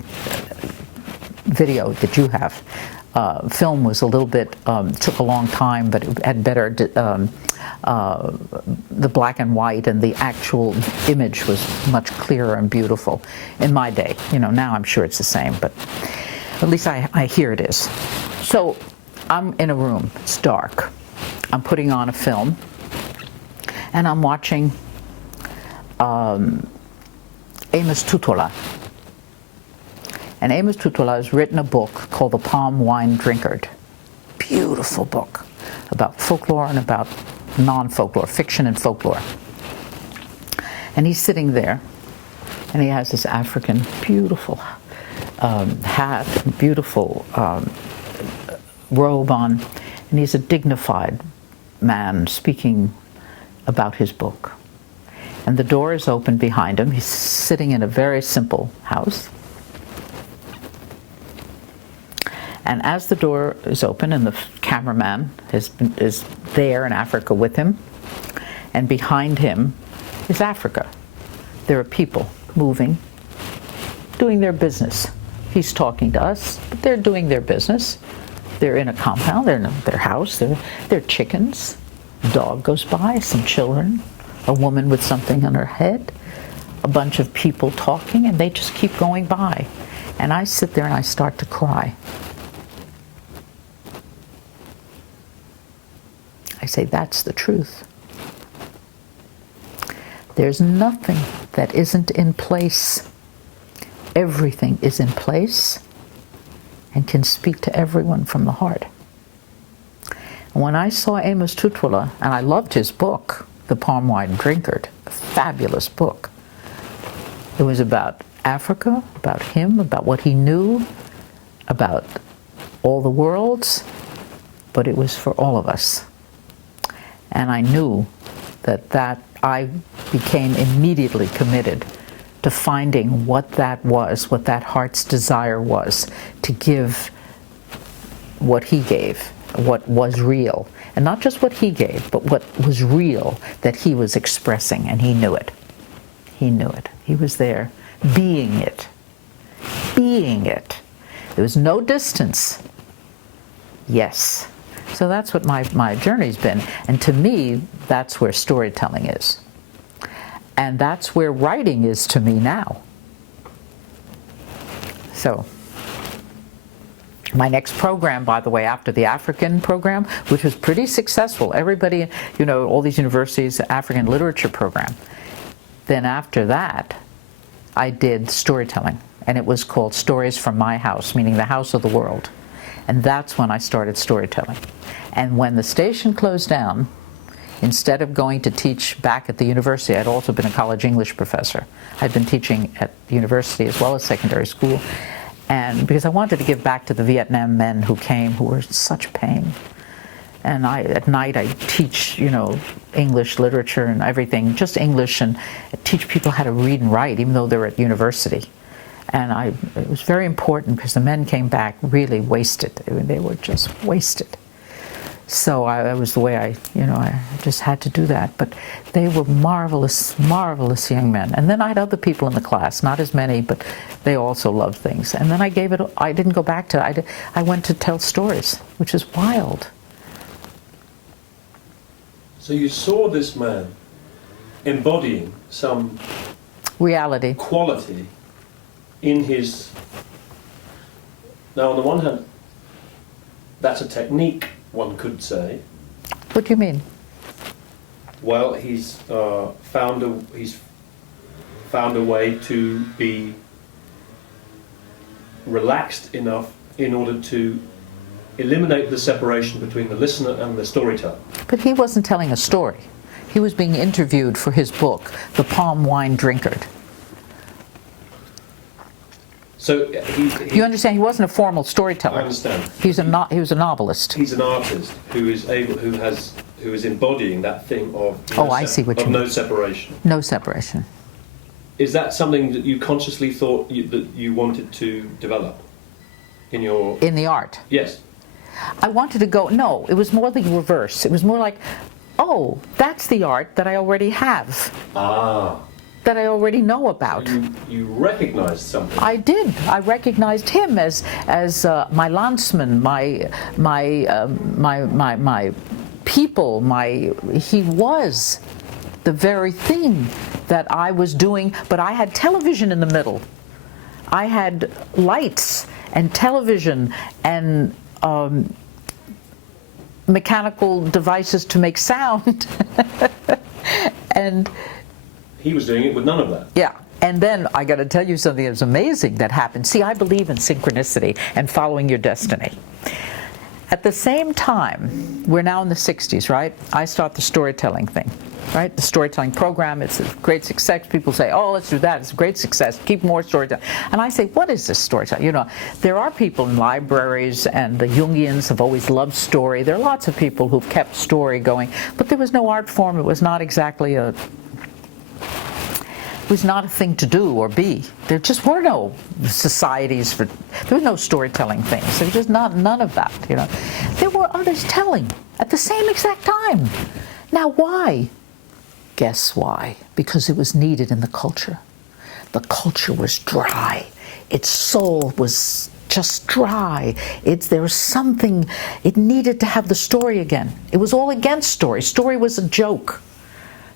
video that you have. Film was a little bit, took a long time, but it had better, the black and white and the actual image was much clearer and beautiful in my day. Now I'm sure it's the same, but at least I hear it is. So I'm in a room, it's dark. I'm putting on a film, and I'm watching Amos Tutola. And Amos Tutola has written a book called The Palm Wine Drinkard. Beautiful book about folklore and about non-folklore, fiction and folklore. And he's sitting there, and he has this African, beautiful hat, beautiful robe on, and he's a dignified man speaking about his book. And the door is open behind him. He's sitting in a very simple house. And as the door is open and the cameraman is there in Africa with him, and behind him is Africa. There are people moving, doing their business. He's talking to us, but they're doing their business. They're in a compound, they're in their house, they're chickens. A dog goes by, some children, a woman with something on her head, a bunch of people talking, and they just keep going by. And I sit there and I start to cry. I say, that's the truth. There's nothing that isn't in place. Everything is in place and can speak to everyone from the heart. And when I saw Amos Tutola, and I loved his book, The Palm Wine Drinkard, a fabulous book. It was about Africa, about him, about what he knew, about all the worlds, but it was for all of us. And I knew that I became immediately committed to finding what that was, what that heart's desire was, to give what he gave, what was real. And not just what he gave, but what was real that he was expressing, and he knew it. He knew it. He was there, being it. Being it. There was no distance. Yes. So that's what my journey's been. And to me, that's where storytelling is. And that's where writing is to me now. So, my next program, by the way, after the African program, which was pretty successful, everybody, you know, all these universities, African literature program. Then after that, I did storytelling, and it was called Stories from My House, meaning the house of the world. And that's when I started storytelling. And when the station closed down, instead of going to teach back at the university, I'd also been a college English professor. I'd been teaching at the university as well as secondary school. And because I wanted to give back to the Vietnam men who came, who were in such pain. And at night I teach, you know, English literature and everything, just English, and teach people how to read and write, even though they're at university. And it was very important because the men came back really wasted. I mean, they were just wasted. So that was the way I just had to do that. But they were marvelous, marvelous young men. And then I had other people in the class, not as many, but they also loved things. And then I didn't go back to it. I went to tell stories, which is wild. So you saw this man embodying some reality, quality in his... Now, on the one hand, that's a technique, one could say. What do you mean? Well, he's found a way to be relaxed enough in order to eliminate the separation between the listener and the storyteller. But he wasn't telling a story. He was being interviewed for his book, The Palm Wine Drinkard. So you understand? He wasn't a formal storyteller. I understand. He was a novelist. He's an artist who is embodying that thing of I see what you mean. No separation. No separation. Is that something that you consciously thought that you wanted to develop in the art? Yes. I wanted to go. No, it was more the reverse. It was more like, oh, that's the art that I already have. Ah. That I already know about. You recognized something. I did. I recognized him as my landsman, my people. He was the very thing that I was doing, but I had television in the middle. I had lights and television and mechanical devices to make sound, and he was doing it with none of that. Yeah. And then I got to tell you something that's amazing that happened. See, I believe in synchronicity and following your destiny. At the same time, we're now in the 60s, right? I start the storytelling thing, right? The storytelling program, it's a great success. People say, oh, let's do that. It's a great success. Keep more storytelling. And I say, what is this storytelling? You know, there are people in libraries, and the Jungians have always loved story. There are lots of people who've kept story going, but there was no art form. It was not exactly it was not a thing to do or be. There just were no societies there were no storytelling things. There was just none of that, you know. There were others telling at the same exact time. Now why? Guess why? Because it was needed in the culture. The culture was dry. Its soul was just dry. There was something, it needed to have the story again. It was all against story. Story was a joke.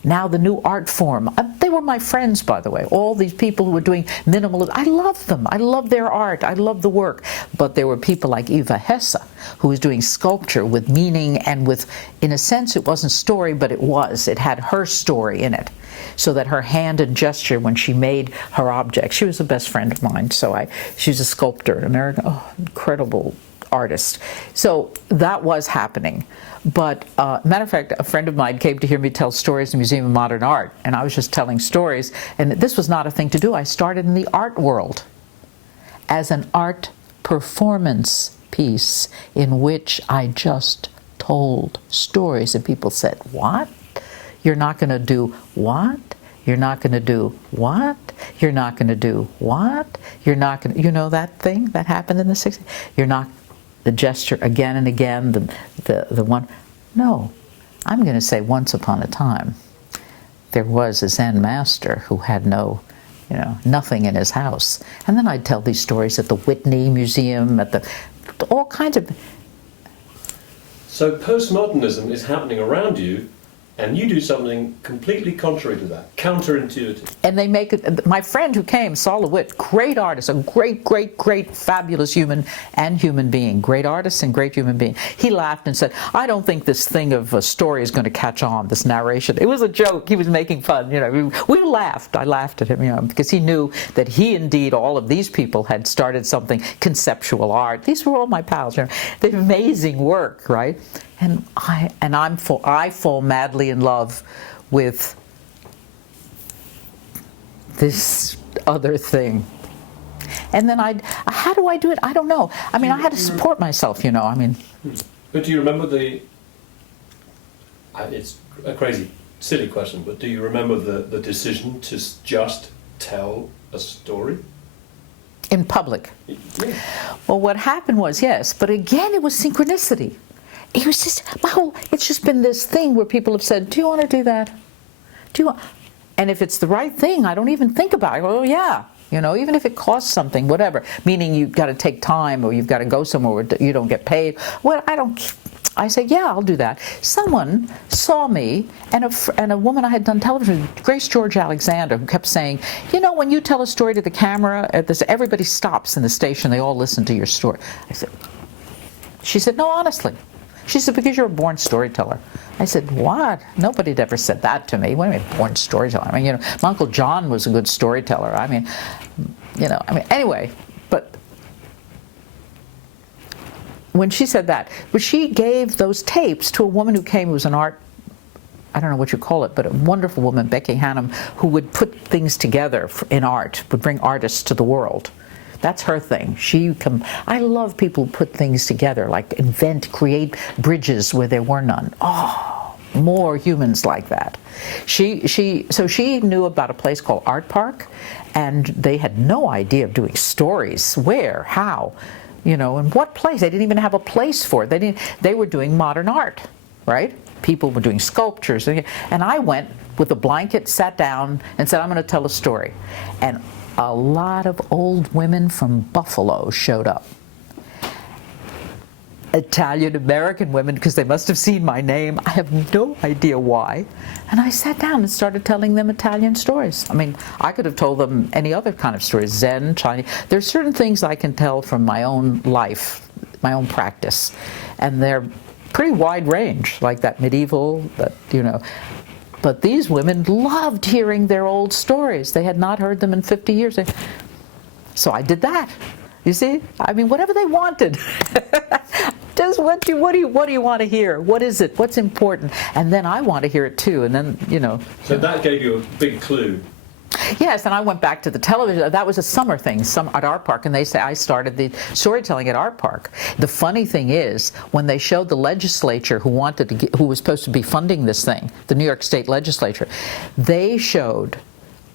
Now the new art form. They were my friends, by the way. All these people who were doing minimalism. I loved them. I loved their art. I loved the work. But there were people like Eva Hesse, who was doing sculpture with meaning and with, in a sense, it wasn't story, but it was. It had her story in it. So that her hand and gesture when she made her object. She was a best friend of mine. She's a sculptor, an American, incredible artist. So that was happening. But matter of fact, a friend of mine came to hear me tell stories in the Museum of Modern Art, and I was just telling stories, and this was not a thing to do. I started in the art world as an art performance piece in which I just told stories, and people said, what? You're not going to do what? You're not going to do what? You're not going to do what? You're not going to, you know that thing that happened in the 60s? You're not, the gesture again and again, the one. No, I'm going to say once upon a time, there was a Zen master who had nothing in his house. And then I'd tell these stories at the Whitney Museum, all kinds of. So postmodernism is happening around you, and you do something completely contrary to that, counterintuitive. And they make it, my friend who came, Saul LeWitt, great artist, a great, great, great, fabulous human being, great artist and great human being. He laughed and said, I don't think this thing of a story is going to catch on, this narration. It was a joke. He was making fun. You know, we laughed. I laughed at him, you know, because he knew that he indeed, all of these people had started something, conceptual art. These were all my pals, you know, the amazing work, right? And I fall madly in love with this other thing. And then how do I do it? I don't know. I mean, I had to support myself, you know, I mean. But do you remember it's a crazy, silly question, but do you remember the decision to just tell a story? In public? Yeah. Well, what happened was, yes, but again, it was synchronicity. It was just, it's just been this thing where people have said, do you want to do that? And if it's the right thing, I don't even think about it. I go, oh, yeah. You know, even if it costs something, whatever. Meaning you've got to take time or you've got to go somewhere where you don't get paid. Well, I say, yeah, I'll do that. Someone saw me and a woman I had done television, Grace George Alexander, who kept saying, you know, when you tell a story to the camera, everybody stops in the station. They all listen to your story. She said, no, honestly. She said, because you're a born storyteller. I said, what? Nobody had ever said that to me. What do you mean, born storyteller? I mean, you know, my Uncle John was a good storyteller. I mean, you know, anyway, but when she said that, but she gave those tapes to a woman who came, who was an art, I don't know what you call it, but a wonderful woman, Becky Hannum, who would put things together in art, would bring artists to the world. That's her thing. I love people who put things together, like invent, create bridges where there were none. Oh, more humans like that. So she knew about a place called Art Park, and they had no idea of doing stories. Where, how, you know, in what place? They didn't even have a place for it. They were doing modern art, right? People were doing sculptures, and I went with a blanket, sat down, and said, I'm going to tell a story. And a lot of old women from Buffalo showed up. Italian-American women, because they must have seen my name. I have no idea why. And I sat down and started telling them Italian stories. I mean, I could have told them any other kind of stories, Zen, Chinese. There's certain things I can tell from my own life, my own practice. And they're pretty wide range, like that medieval, that, you know. But these women loved hearing their old stories. They had not heard them in 50 years. So I did that. You see? I mean, whatever they wanted. Just what do you want to hear? What is it? What's important? And then I want to hear it too. And then, you know. So that gave you a big clue. Yes, and I went back to the television. That was a summer thing, at Art Park, and they say I started the storytelling at Art Park. The funny thing is, when they showed the legislature who was supposed to be funding this thing, the New York State Legislature, they showed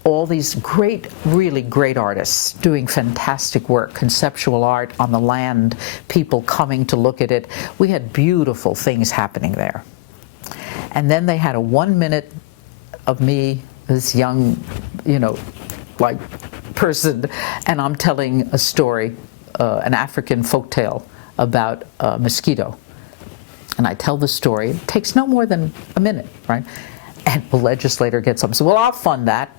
all these great, really great artists doing fantastic work, conceptual art on the land, people coming to look at it. We had beautiful things happening there. And then they had a 1 minute of me, this young, you know, like person, and I'm telling a story, an African folktale about a mosquito. And I tell the story. It takes no more than a minute, right? And the legislator gets up and says, well, I'll fund that.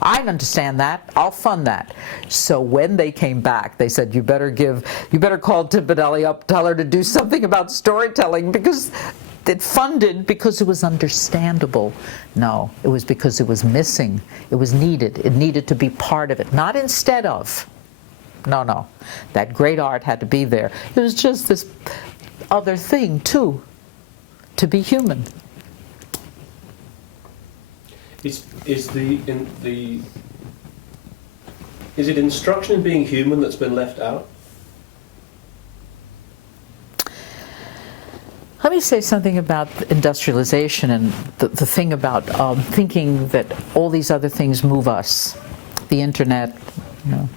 I understand that. I'll fund that. So when they came back, they said, you better call Timpanelli up, tell her to do something about storytelling, because it funded because it was understandable. No, it was because it was missing. It was needed. It needed to be part of it, not instead of. No. That great art had to be there. It was just this other thing, too, to be human. Is it instruction in being human that's been left out? Let me say something about industrialization and the thing about thinking that all these other things move us. The internet, you know.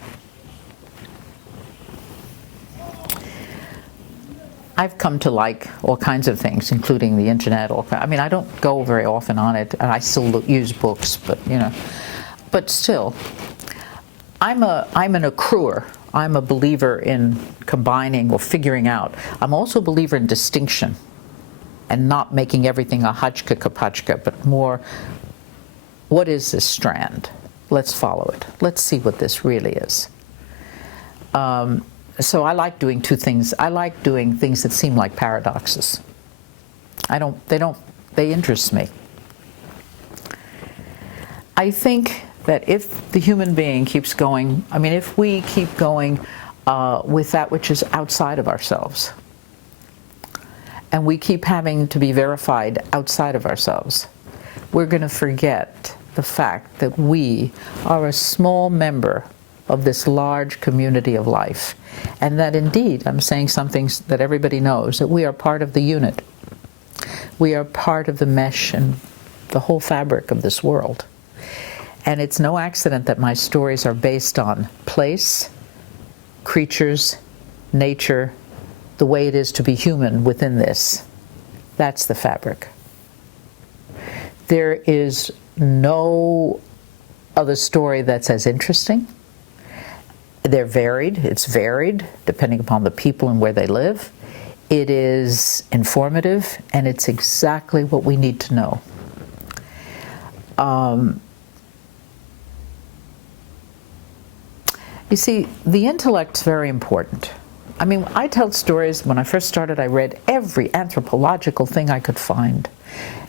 I've come to like all kinds of things, including the internet. I mean, I don't go very often on it, and I still use books, but you know. But still, I'm an accruer. I'm a believer in combining or figuring out. I'm also a believer in distinction. and not making everything a hachka-kapachka, but more, what is this strand? Let's follow it. Let's see what this really is. So I like doing two things. I like doing things that seem like paradoxes. They interest me. I think that if the human being keeps going, I mean, if we keep going with that which is outside of ourselves, and we keep having to be verified outside of ourselves, we're going to forget the fact that we are a small member of this large community of life, and that indeed, I'm saying something that everybody knows, that we are part of the unit. We are part of the mesh and the whole fabric of this world. And it's no accident that my stories are based on place, creatures, nature, the way it is to be human within this. That's the fabric. There is no other story that's as interesting. They're varied. It's varied depending upon the people and where they live. It is informative, and it's exactly what we need to know. You see, the intellect's very important. I mean, I tell stories. When I first started, I read every anthropological thing I could find.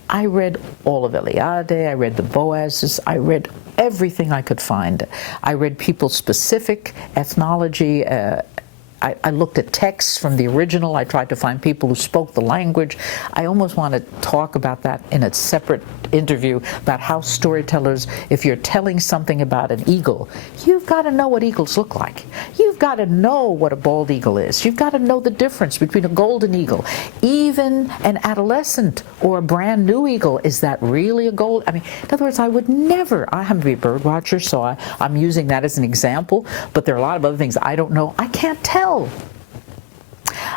I read all of Eliade, I read the Boazes, I read everything I could find. I read people-specific ethnology. I looked at texts from the original. I tried to find people who spoke the language. I almost want to talk about that in a separate interview, about how storytellers, if you're telling something about an eagle, you've got to know what eagles look like. You've got to know what a bald eagle is. You've got to know the difference between a golden eagle. Even an adolescent or a brand new eagle, is that really a gold? I mean, in other words, I would never, I happen to be a bird watcher, so I'm using that as an example, but there are a lot of other things I don't know. I can't tell.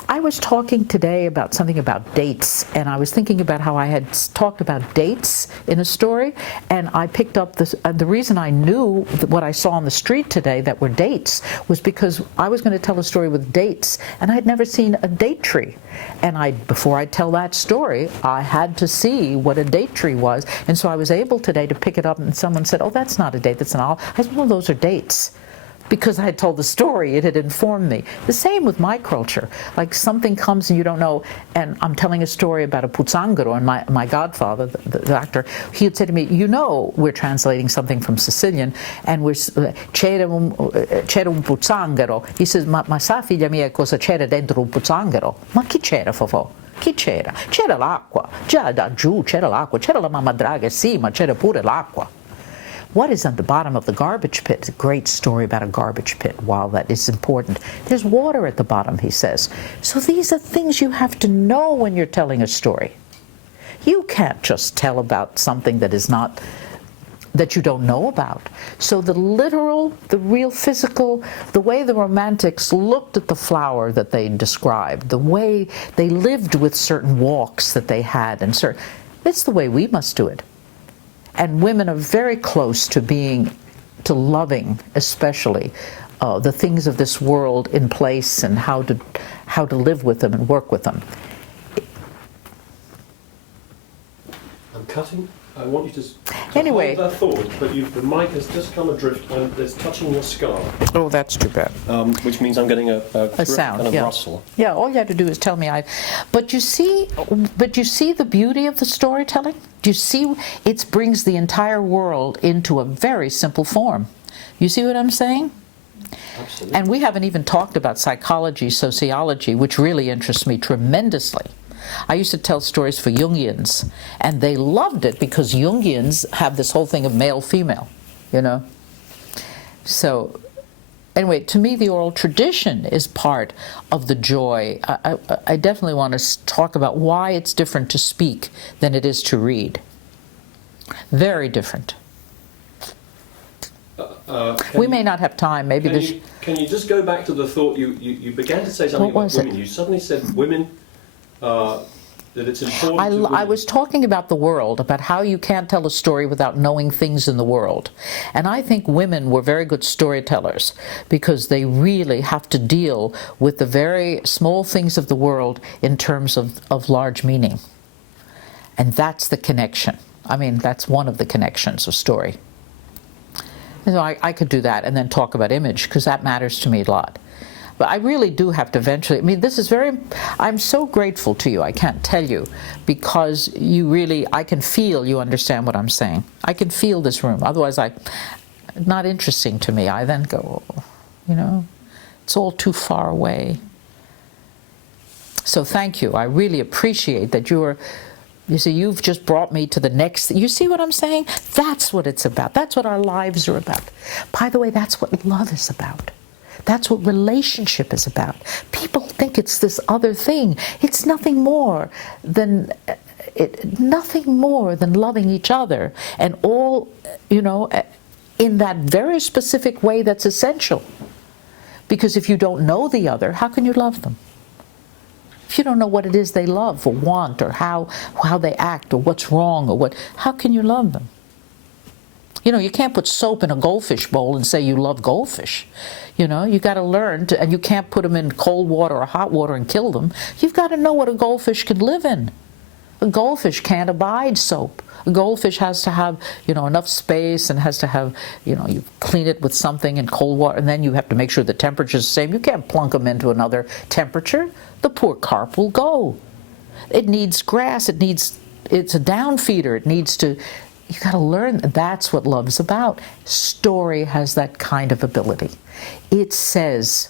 I was talking today about something about dates, and I was thinking about how I had talked about dates in a story, and I picked up this. The reason I knew what I saw on the street today that were dates was because I was going to tell a story with dates, and I'd never seen a date tree. And before I tell that story, I had to see what a date tree was, and so I was able today to pick it up, and someone said, "Oh, that's not a date, that's an olive." I said, "Well, those are dates." Because I had told the story, it had informed me. The same with my culture. Like something comes and you don't know, and I'm telling a story about a puzzangaro, and my godfather, the actor, he had said to me, "You know, we're translating something from Sicilian, and c'era un puzzangaro." He says, ma sa figlia mia cosa c'era dentro un puzzangaro? Ma chi c'era, Fofò? Chi c'era? C'era l'acqua. Già da giù c'era l'acqua. C'era la mamma draga, sì, ma c'era pure l'acqua. What is at the bottom of the garbage pit? It's a great story about a garbage pit. While that is important, there's water at the bottom, he says. So these are things you have to know when you're telling a story. You can't just tell about something that is not, that you don't know about. So the literal, the real physical, the way the Romantics looked at the flower that they described, the way they lived with certain walks that they had, and it's the way we must do it. And women are very close to loving, especially, the things of this world in place and how to live with them and work with them. I'm cutting. I want you to anyway, hold that thought, but the mic has just come adrift and it's touching your scarf. Oh, that's too bad. Which means I'm getting a sound, kind of yeah. rustle. Yeah, all you have to do is tell me. But you see the beauty of the storytelling? Do you see it brings the entire world into a very simple form? You see what I'm saying? Absolutely. And we haven't even talked about psychology, sociology, which really interests me tremendously. I used to tell stories for Jungians, and they loved it because Jungians have this whole thing of male-female, you know? So, anyway, to me, the oral tradition is part of the joy. I definitely want to talk about why it's different to speak than it is to read. Very different. We may not have time. Maybe can you just go back to the thought you began to say something about women? You suddenly said women. That it's important to women. I was talking about the world, about how you can't tell a story without knowing things in the world. And I think women were very good storytellers because they really have to deal with the very small things of the world in terms of large meaning. And that's the connection. I mean, that's one of the connections of story. And so I could do that and then talk about image, because that matters to me a lot. But I really do have to eventually, I mean, this is very, I'm so grateful to you, I can't tell you, because you really, I can feel you understand what I'm saying. I can feel this room. Otherwise, not interesting to me. I then go, oh, you know, it's all too far away. So thank you. I really appreciate that you see, you've just brought me to the next, you see what I'm saying? That's what it's about. That's what our lives are about. By the way, that's what love is about. That's what relationship is about. People think it's this other thing. It's nothing more than loving each other, and all, you know, in that very specific way that's essential. Because if you don't know the other, how can you love them? If you don't know what it is they love or want, or how they act, or what's wrong, or how can you love them? You know, you can't put soap in a goldfish bowl and say you love goldfish. You know, you got to learn to, and you can't put them in cold water or hot water and kill them. You've got to know what a goldfish can live in. A goldfish can't abide soap. A goldfish has to have, you know, enough space, and has to have, you know, you clean it with something in cold water, and then you have to make sure the temperature is the same. You can't plunk them into another temperature. The poor carp will go. It needs grass. It's a down feeder. It needs to, you got to learn. That's what love's about. Story has that kind of ability. It says,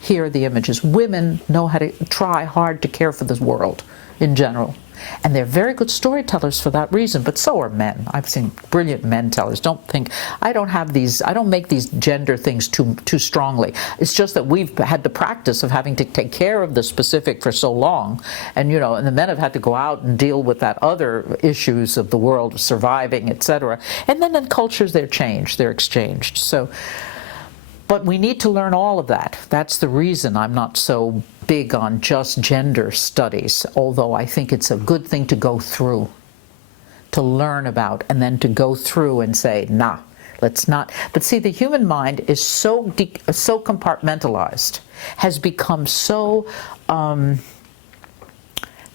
here are the images. Women know how to try hard to care for this world in general. And they're very good storytellers for that reason, but so are men. I've seen brilliant men tellers. I don't make these gender things too strongly. It's just that we've had the practice of having to take care of the specific for so long, and you know, and the men have had to go out and deal with that other issues of the world, surviving, etc. And then in cultures they're exchanged. So, but we need to learn all of that. That's the reason I'm not so big on just gender studies, although I think it's a good thing to go through, to learn about, and then to go through and say, nah, let's not. But see, the human mind is so compartmentalized, has become so,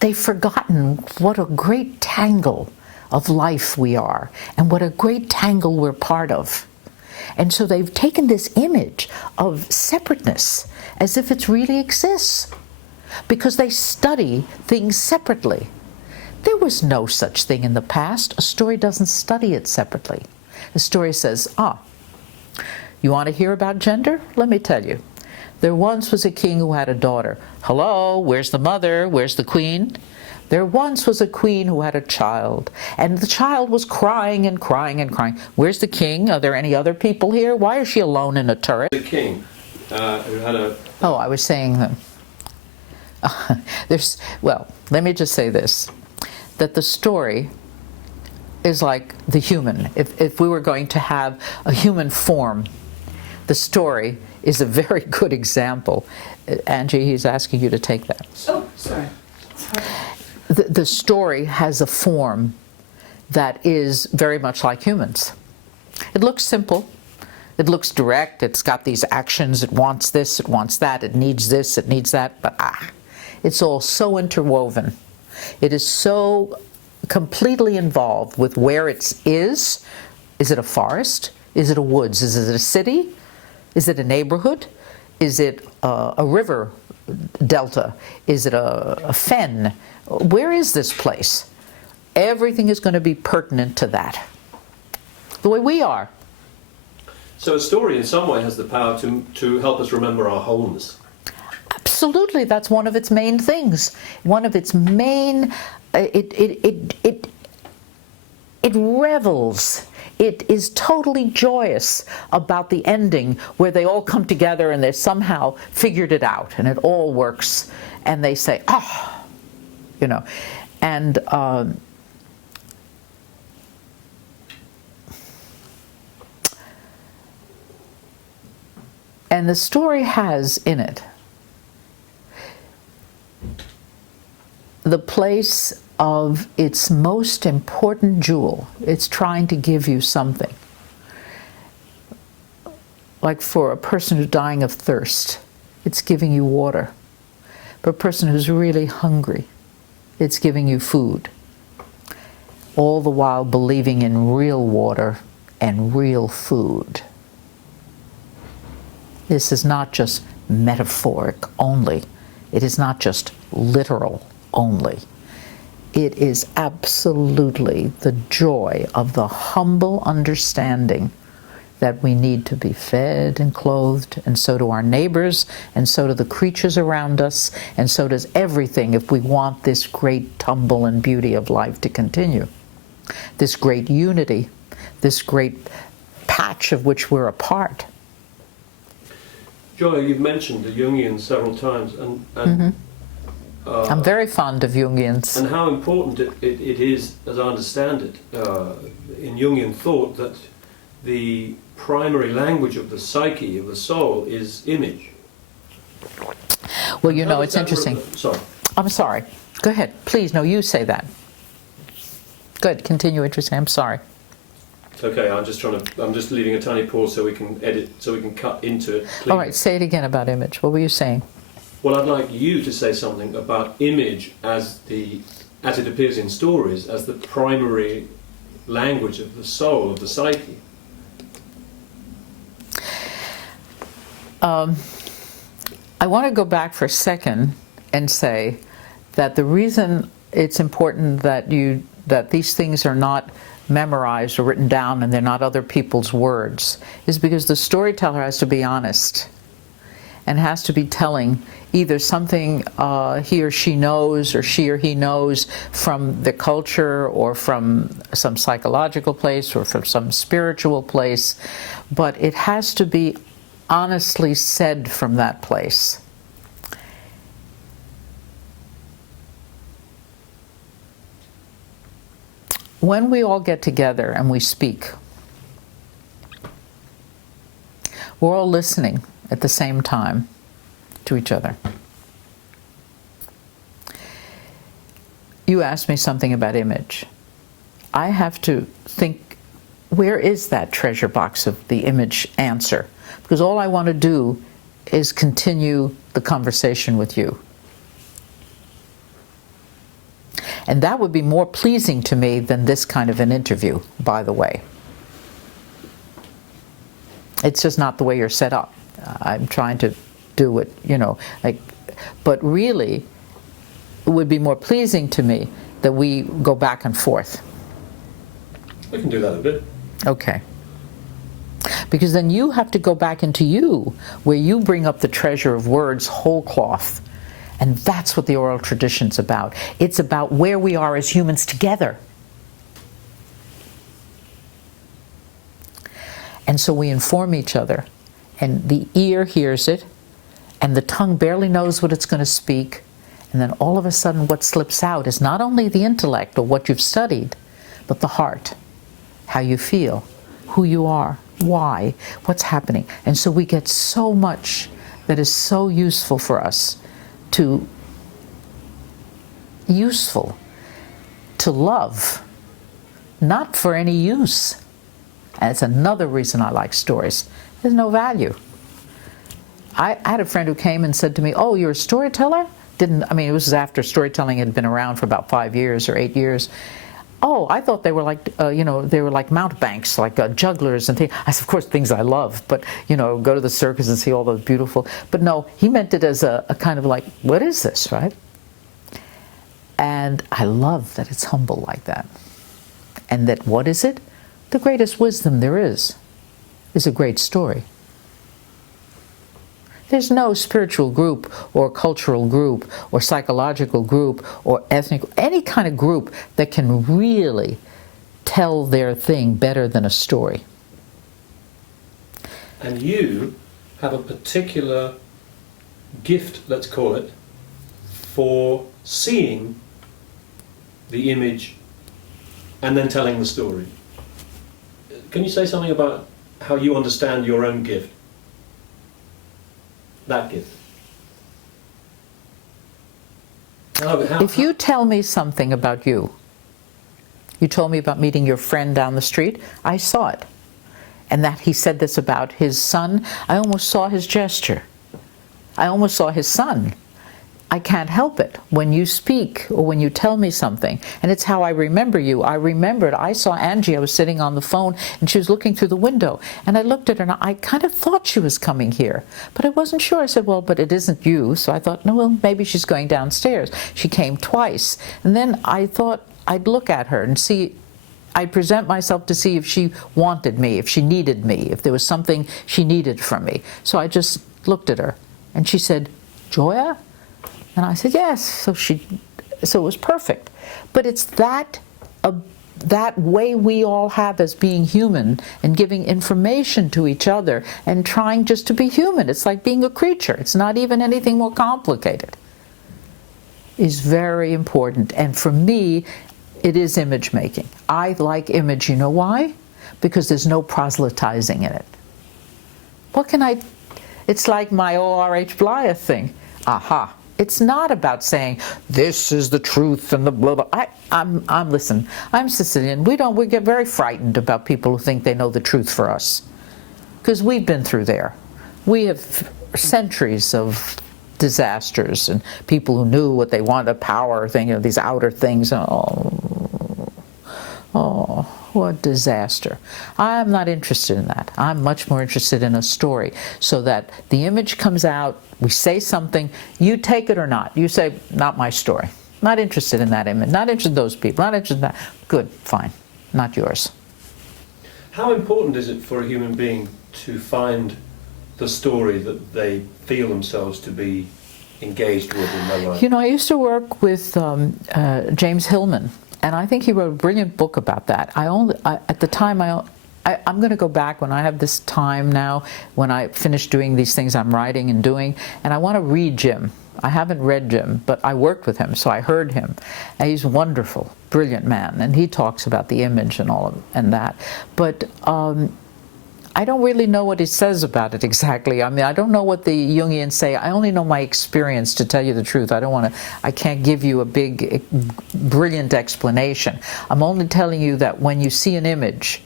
they've forgotten what a great tangle of life we are, and what a great tangle we're part of. And so they've taken this image of separateness as if it really exists, because they study things separately. There was no such thing in the past. A story doesn't study it separately. The story says, you want to hear about gender? Let me tell you. There once was a king who had a daughter. Hello, where's the mother? Where's the queen? There once was a queen who had a child, and the child was crying and crying and crying. Where's the king? Are there any other people here? Why is she alone in a turret? The king who had a... Oh, I was saying that. Well, let me just say this, that the story is like the human. If we were going to have a human form, the story is a very good example. Angie, he's asking you to take that. Oh, sorry. The story has a form that is very much like humans. It looks simple. It looks direct. It's got these actions. It wants this. It wants that. It needs this. It needs that. But it's all so interwoven. It is so completely involved with where it is. Is it a forest? Is it a woods? Is it a city? Is it a neighborhood? Is it a river delta? Is it a fen? Where is this place? Everything is going to be pertinent to that, the way we are. So a story in some way has the power to help us remember our wholeness. Absolutely, that's one of its main things. One of its main, it revels. It is totally joyous about the ending, where they all come together and they somehow figured it out and it all works, and they say, you know, and the story has in it the place of its most important jewel. It's trying to give you something. Like for a person who's dying of thirst, it's giving you water. For a person who's really hungry, it's giving you food. All the while believing in real water and real food. This is not just metaphoric only. It is not just literal only. It is absolutely the joy of the humble understanding that we need to be fed and clothed, and so do our neighbors, and so do the creatures around us, and so does everything if we want this great tumble and beauty of life to continue. This great unity, this great patch of which we're a part. Joya, you've mentioned the Jungians several times, and I'm very fond of Jungians. and how important it is, as I understand it, in Jungian thought, that the primary language of the psyche, of the soul, is image. Well, you know, it's interesting. Sorry. I'm sorry. Go ahead. Please, no, you say that. Good. Continue. Interesting. I'm sorry. It's okay. I'm just leaving a tiny pause so we can edit, so we can cut into it. Please. All right. Say it again about image. What were you saying? Well, I'd like you to say something about image as it appears in stories, as the primary language of the soul, of the psyche. I want to go back for a second and say that the reason it's important that these things are not memorized or written down and they're not other people's words is because the storyteller has to be honest and has to be telling either something he or she knows or she or he knows from the culture or from some psychological place or from some spiritual place, but it has to be honestly said from that place. When we all get together and we speak, we're all listening at the same time to each other. You asked me something about image. I have to think, where is that treasure box of the image answer? Because all I want to do is continue the conversation with you. And that would be more pleasing to me than this kind of an interview, by the way. It's just not the way you're set up. I'm trying to do it, but really, it would be more pleasing to me that we go back and forth. We can do that a bit. Okay. Because then you have to go back into you, where you bring up the treasure of words whole cloth. And that's what the oral tradition's about. It's about where we are as humans together. And so we inform each other, and the ear hears it, and the tongue barely knows what it's going to speak, and then all of a sudden what slips out is not only the intellect or what you've studied, but the heart, how you feel, who you are, why, what's happening. And so we get so much that is so useful for us to love, not for any use. And it's another reason I like stories. There's no value. I had a friend who came and said to me, "Oh, you're a storyteller?" It was after storytelling had been around for about 5 years or 8 years. "Oh, I thought they were like, they were like mountebanks, like jugglers and things." I said, "Of course, things I love, but, go to the circus and see all those beautiful." But no, he meant it as a kind of like, what is this, right? And I love that it's humble like that. And that what is it? The greatest wisdom there is a great story. There's no spiritual group or cultural group or psychological group or ethnic, any kind of group that can really tell their thing better than a story. And you have a particular gift, let's call it, for seeing the image and then telling the story. Can you say something about how you understand your own gift? That gift. If you tell me something about you, you told me about meeting your friend down the street, I saw it. And that he said this about his son, I almost saw his gesture. I almost saw his son. I can't help it. When you speak or when you tell me something, and it's how I remember you. I remembered, I saw Angie, I was sitting on the phone, and she was looking through the window, and I looked at her, and I kind of thought she was coming here, but I wasn't sure. I said, well, but it isn't you. So I thought, no, well, maybe she's going downstairs. She came twice. And then I thought I'd look at her and see, I'd present myself to see if she wanted me, if she needed me, if there was something she needed from me. So I just looked at her, and she said, Joya? And I said, yes. So it was perfect. But it's that way we all have as being human and giving information to each other and trying just to be human. It's like being a creature. It's not even anything more complicated. Is very important. And for me, it is image making. I like image. You know why? Because there's no proselytizing in it. It's like my O.R.H. Blythe thing. Aha. It's not about saying, this is the truth and the blah, blah. Listen, I'm Sicilian. We get very frightened about people who think they know the truth for us. Because we've been through there. We have centuries of disasters and people who knew what they wanted, a power thing, these outer things. Oh, what disaster. I'm not interested in that. I'm much more interested in a story so that the image comes out, we say something, you take it or not. You say, not my story. Not interested in that image. Not interested in those people. Not interested in that. Good, fine. Not yours. How important is it for a human being to find the story that they feel themselves to be engaged with in their life? You know, I used to work with James Hillman, and I think he wrote a brilliant book about that. At the time, I'm going to go back when I have this time now, when I finish doing these things I'm writing and doing, and I want to read Jim. I haven't read Jim, but I worked with him, so I heard him. And he's a wonderful, brilliant man, and he talks about the image and all of and that. But I don't really know what he says about it exactly. I mean, I don't know what the Jungians say. I only know my experience, to tell you the truth. I can't give you a big, brilliant explanation. I'm only telling you that when you see an image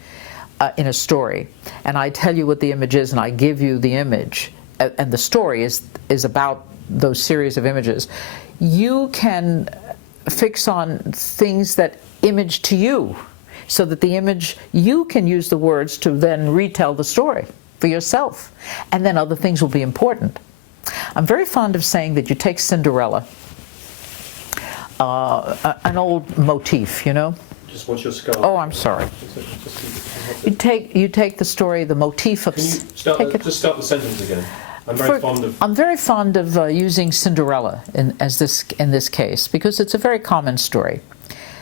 in a story, and I tell you what the image is, and I give you the image, and the story is about those series of images, you can fix on things that image to you, so that the image, you can use the words to then retell the story for yourself. And then other things will be important. I'm very fond of saying that you take Cinderella, an old motif, you know? Just watch your scarf. Oh, I'm sorry. You take the story, the motif of... Can you just start the sentence again? I'm very fond of using Cinderella in this case, because it's a very common story.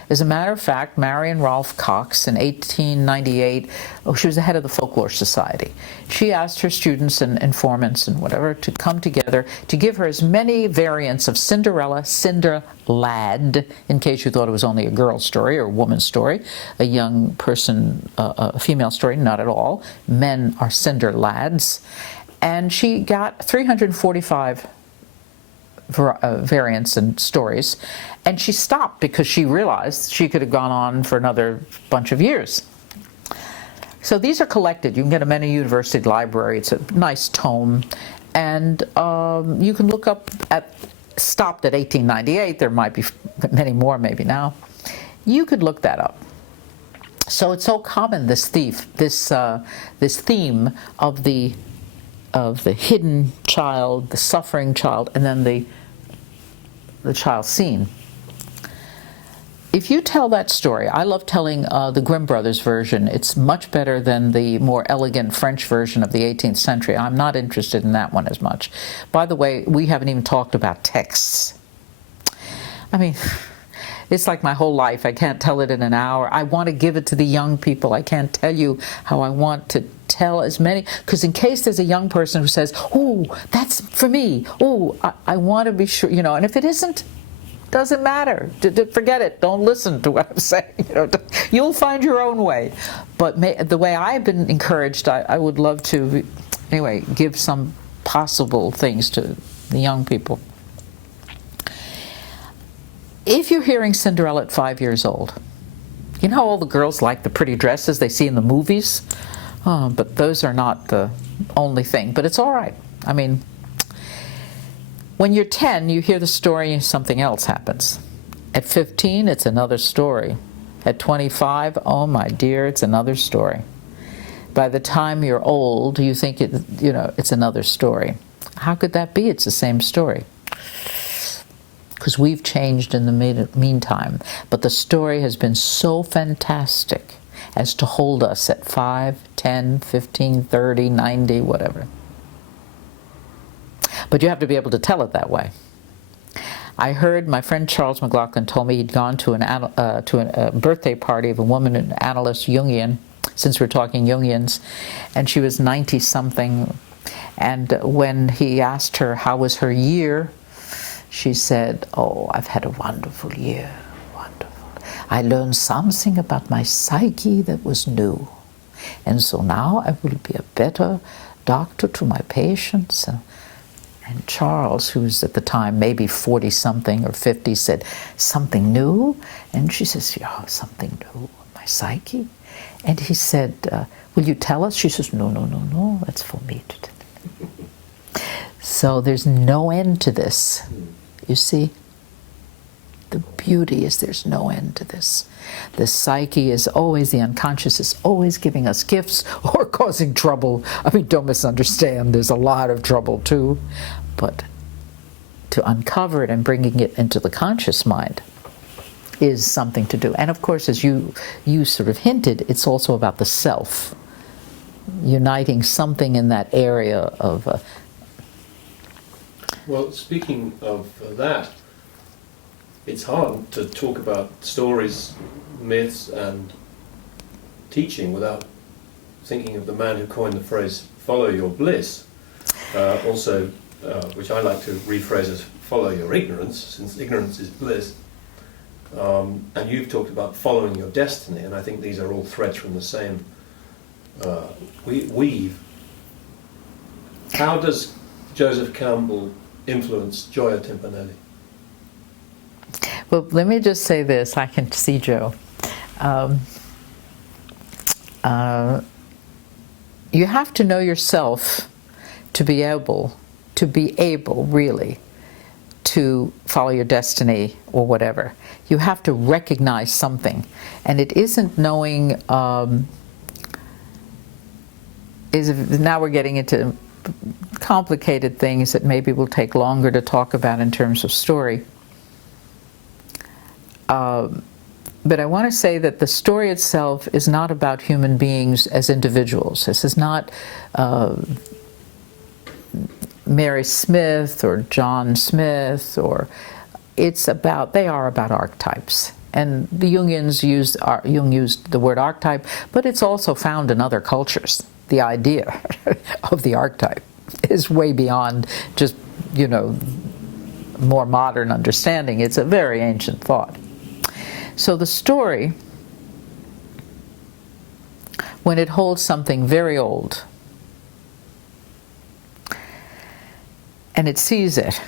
As a matter of fact, Marion Rolfe Cox in 1898, she was the head of the Folklore Society. She asked her students and informants and whatever to come together to give her as many variants of Cinderella, Cinderlad, in case you thought it was only a girl story or a woman's story, a young person, a female story, not at all. Men are Cinderlads. And she got 345 variants and stories, and she stopped because she realized she could have gone on for another bunch of years. So these are collected. You can get them in a university library. It's a nice tome, and you can look up stopped at 1898. There might be many more maybe now. You could look that up. So it's so common, this theme of the hidden child, the suffering child, and then the child seen. If you tell that story, I love telling the Grimm brothers version. It's much better than the more elegant French version of the 18th century. I'm not interested in that one as much. By the way, we haven't even talked about texts. I mean, it's like my whole life. I can't tell it in an hour. I want to give it to the young people. I can't tell you how I want to tell as many, because in case there's a young person who says, oh, that's for me. Oh, I want to be sure, you know, and if it isn't, doesn't matter. Forget it. Don't listen to what I'm saying. You know, you'll find your own way. But the way I've been encouraged, I would love to, anyway, give some possible things to the young people. If you're hearing Cinderella at 5 years old, you know how all the girls like the pretty dresses they see in the movies? Oh, but those are not the only thing. But it's all right. I mean, When you're 10, you hear the story, something else happens. At 15, it's another story. At 25, oh my dear, it's another story. By the time you're old, you think it's another story. How could that be? It's the same story. Because we've changed in the meantime. But the story has been so fantastic as to hold us at 5, 10, 15, 30, 90, whatever. But you have to be able to tell it that way. I heard my friend Charles McLaughlin told me he'd gone to a birthday party of a woman, an analyst, Jungian, since we're talking Jungians, and she was 90-something. And when he asked her how was her year, she said, "Oh, I've had a wonderful year, wonderful. I learned something about my psyche that was new. And so now I will be a better doctor to my patients." And Charles, who was at the time maybe 40-something or 50, said, "Something new?" And she says, "Yeah, something new, my psyche." And he said, "Will you tell us?" She says, No, that's for me to do." So there's no end to this. You see? The beauty is there's no end to this. The psyche is always, the unconscious is always giving us gifts or causing trouble. I mean, don't misunderstand, there's a lot of trouble too. But to uncover it and bringing it into the conscious mind is something to do. And of course, as you sort of hinted, it's also about the self. Uniting something in that area of... Well, speaking of that, it's hard to talk about stories, myths, and teaching without thinking of the man who coined the phrase "follow your bliss," which I like to rephrase as "follow your ignorance," since ignorance is bliss. And you've talked about following your destiny, and I think these are all threads from the same weave. How does Joseph Campbell influence Gioia Timpanelli? Well, let me just say this. I can see Joe. You have to know yourself to be able really to follow your destiny or whatever. You have to recognize something, and it isn't knowing. Now we're getting into complicated things that maybe will take longer to talk about in terms of story. But I want to say that the story itself is not about human beings as individuals. This is not Mary Smith or John Smith, they are about archetypes. And the Jungians Jung used the word archetype, but it's also found in other cultures. The idea of the archetype is way beyond just, more modern understanding. It's a very ancient thought. So the story, when it holds something very old, and it sees it,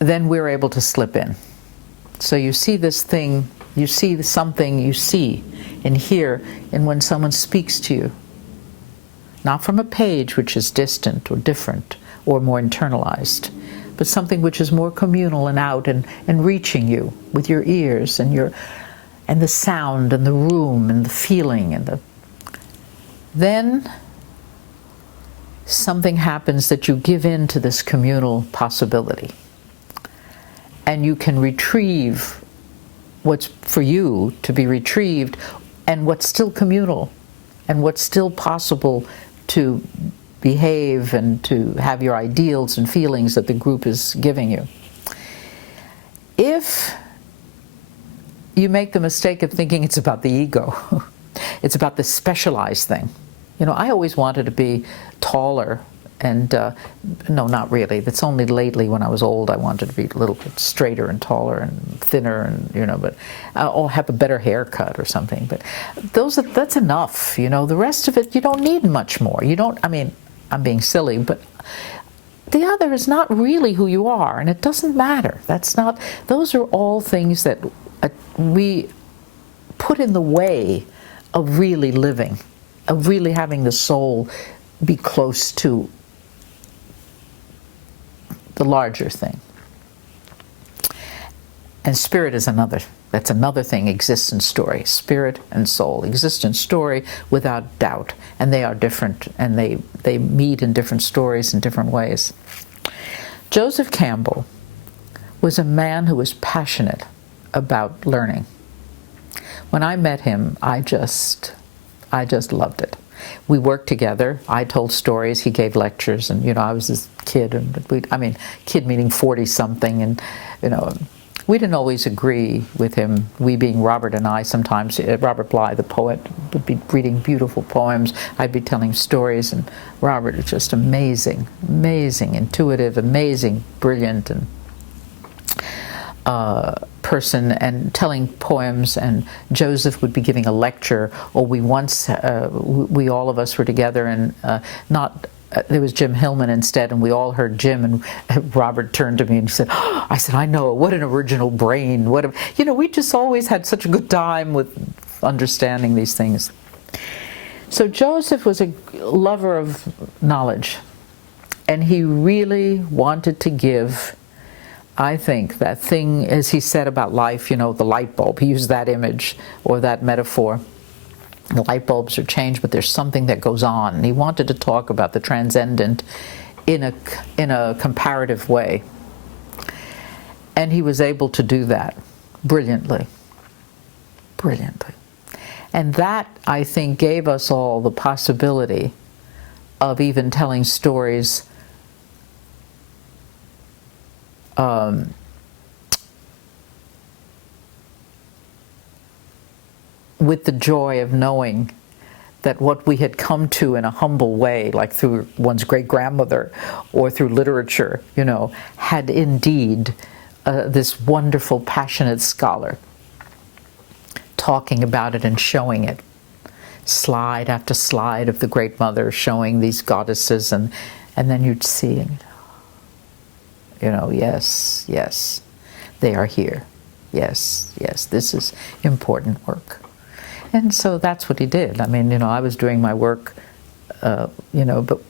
then we're able to slip in. So you see this thing, you see something you see and hear, and when someone speaks to you, not from a page which is distant or different or more internalized, but something which is more communal and out and reaching you with your ears and the sound and the room and the feeling then something happens that you give in to this communal possibility. And you can retrieve what's for you to be retrieved and what's still communal and what's still possible to behave and to have your ideals and feelings that the group is giving you. If you make the mistake of thinking it's about the ego, it's about this specialized thing. I always wanted to be taller, and no, not really. That's only lately when I was old I wanted to be a little bit straighter and taller and thinner, and but or have a better haircut or something. But that's enough. The rest of it, you don't need much more. You don't. I mean, I'm being silly, but the other is not really who you are, and it doesn't matter. Those are all things that we put in the way of really living, of really having the soul be close to the larger thing. And spirit is another. That's another thing exists in story. Spirit and soul exist in story without doubt. And they are different, and they meet in different stories in different ways. Joseph Campbell was a man who was passionate about learning. When I met him, I just loved it. We worked together. I told stories, he gave lectures, and I was this kid, and kid meaning 40-something, and we didn't always agree with him. We being Robert and I, sometimes Robert Bly, the poet, would be reading beautiful poems. I'd be telling stories, and Robert is just amazing, intuitive, amazing, brilliant, and person, and telling poems. And Joseph would be giving a lecture, or we all of us were together, and there was Jim Hillman instead, and we all heard Jim, and Robert turned to me and said, I said, I know, what an original brain. We just always had such a good time with understanding these things. So Joseph was a lover of knowledge, and he really wanted to give, I think, that thing, as he said about life, the light bulb. He used that image or that metaphor. The light bulbs are changed, but there's something that goes on. And he wanted to talk about the transcendent in a comparative way. And he was able to do that brilliantly. Brilliantly. And that, I think, gave us all the possibility of even telling stories with the joy of knowing that what we had come to in a humble way, like through one's great-grandmother or through literature, had indeed this wonderful, passionate scholar talking about it and showing it. Slide after slide of the Great Mother showing these goddesses, and then you'd see, yes, they are here. Yes, this is important work. And so that's what he did. I was doing my work, but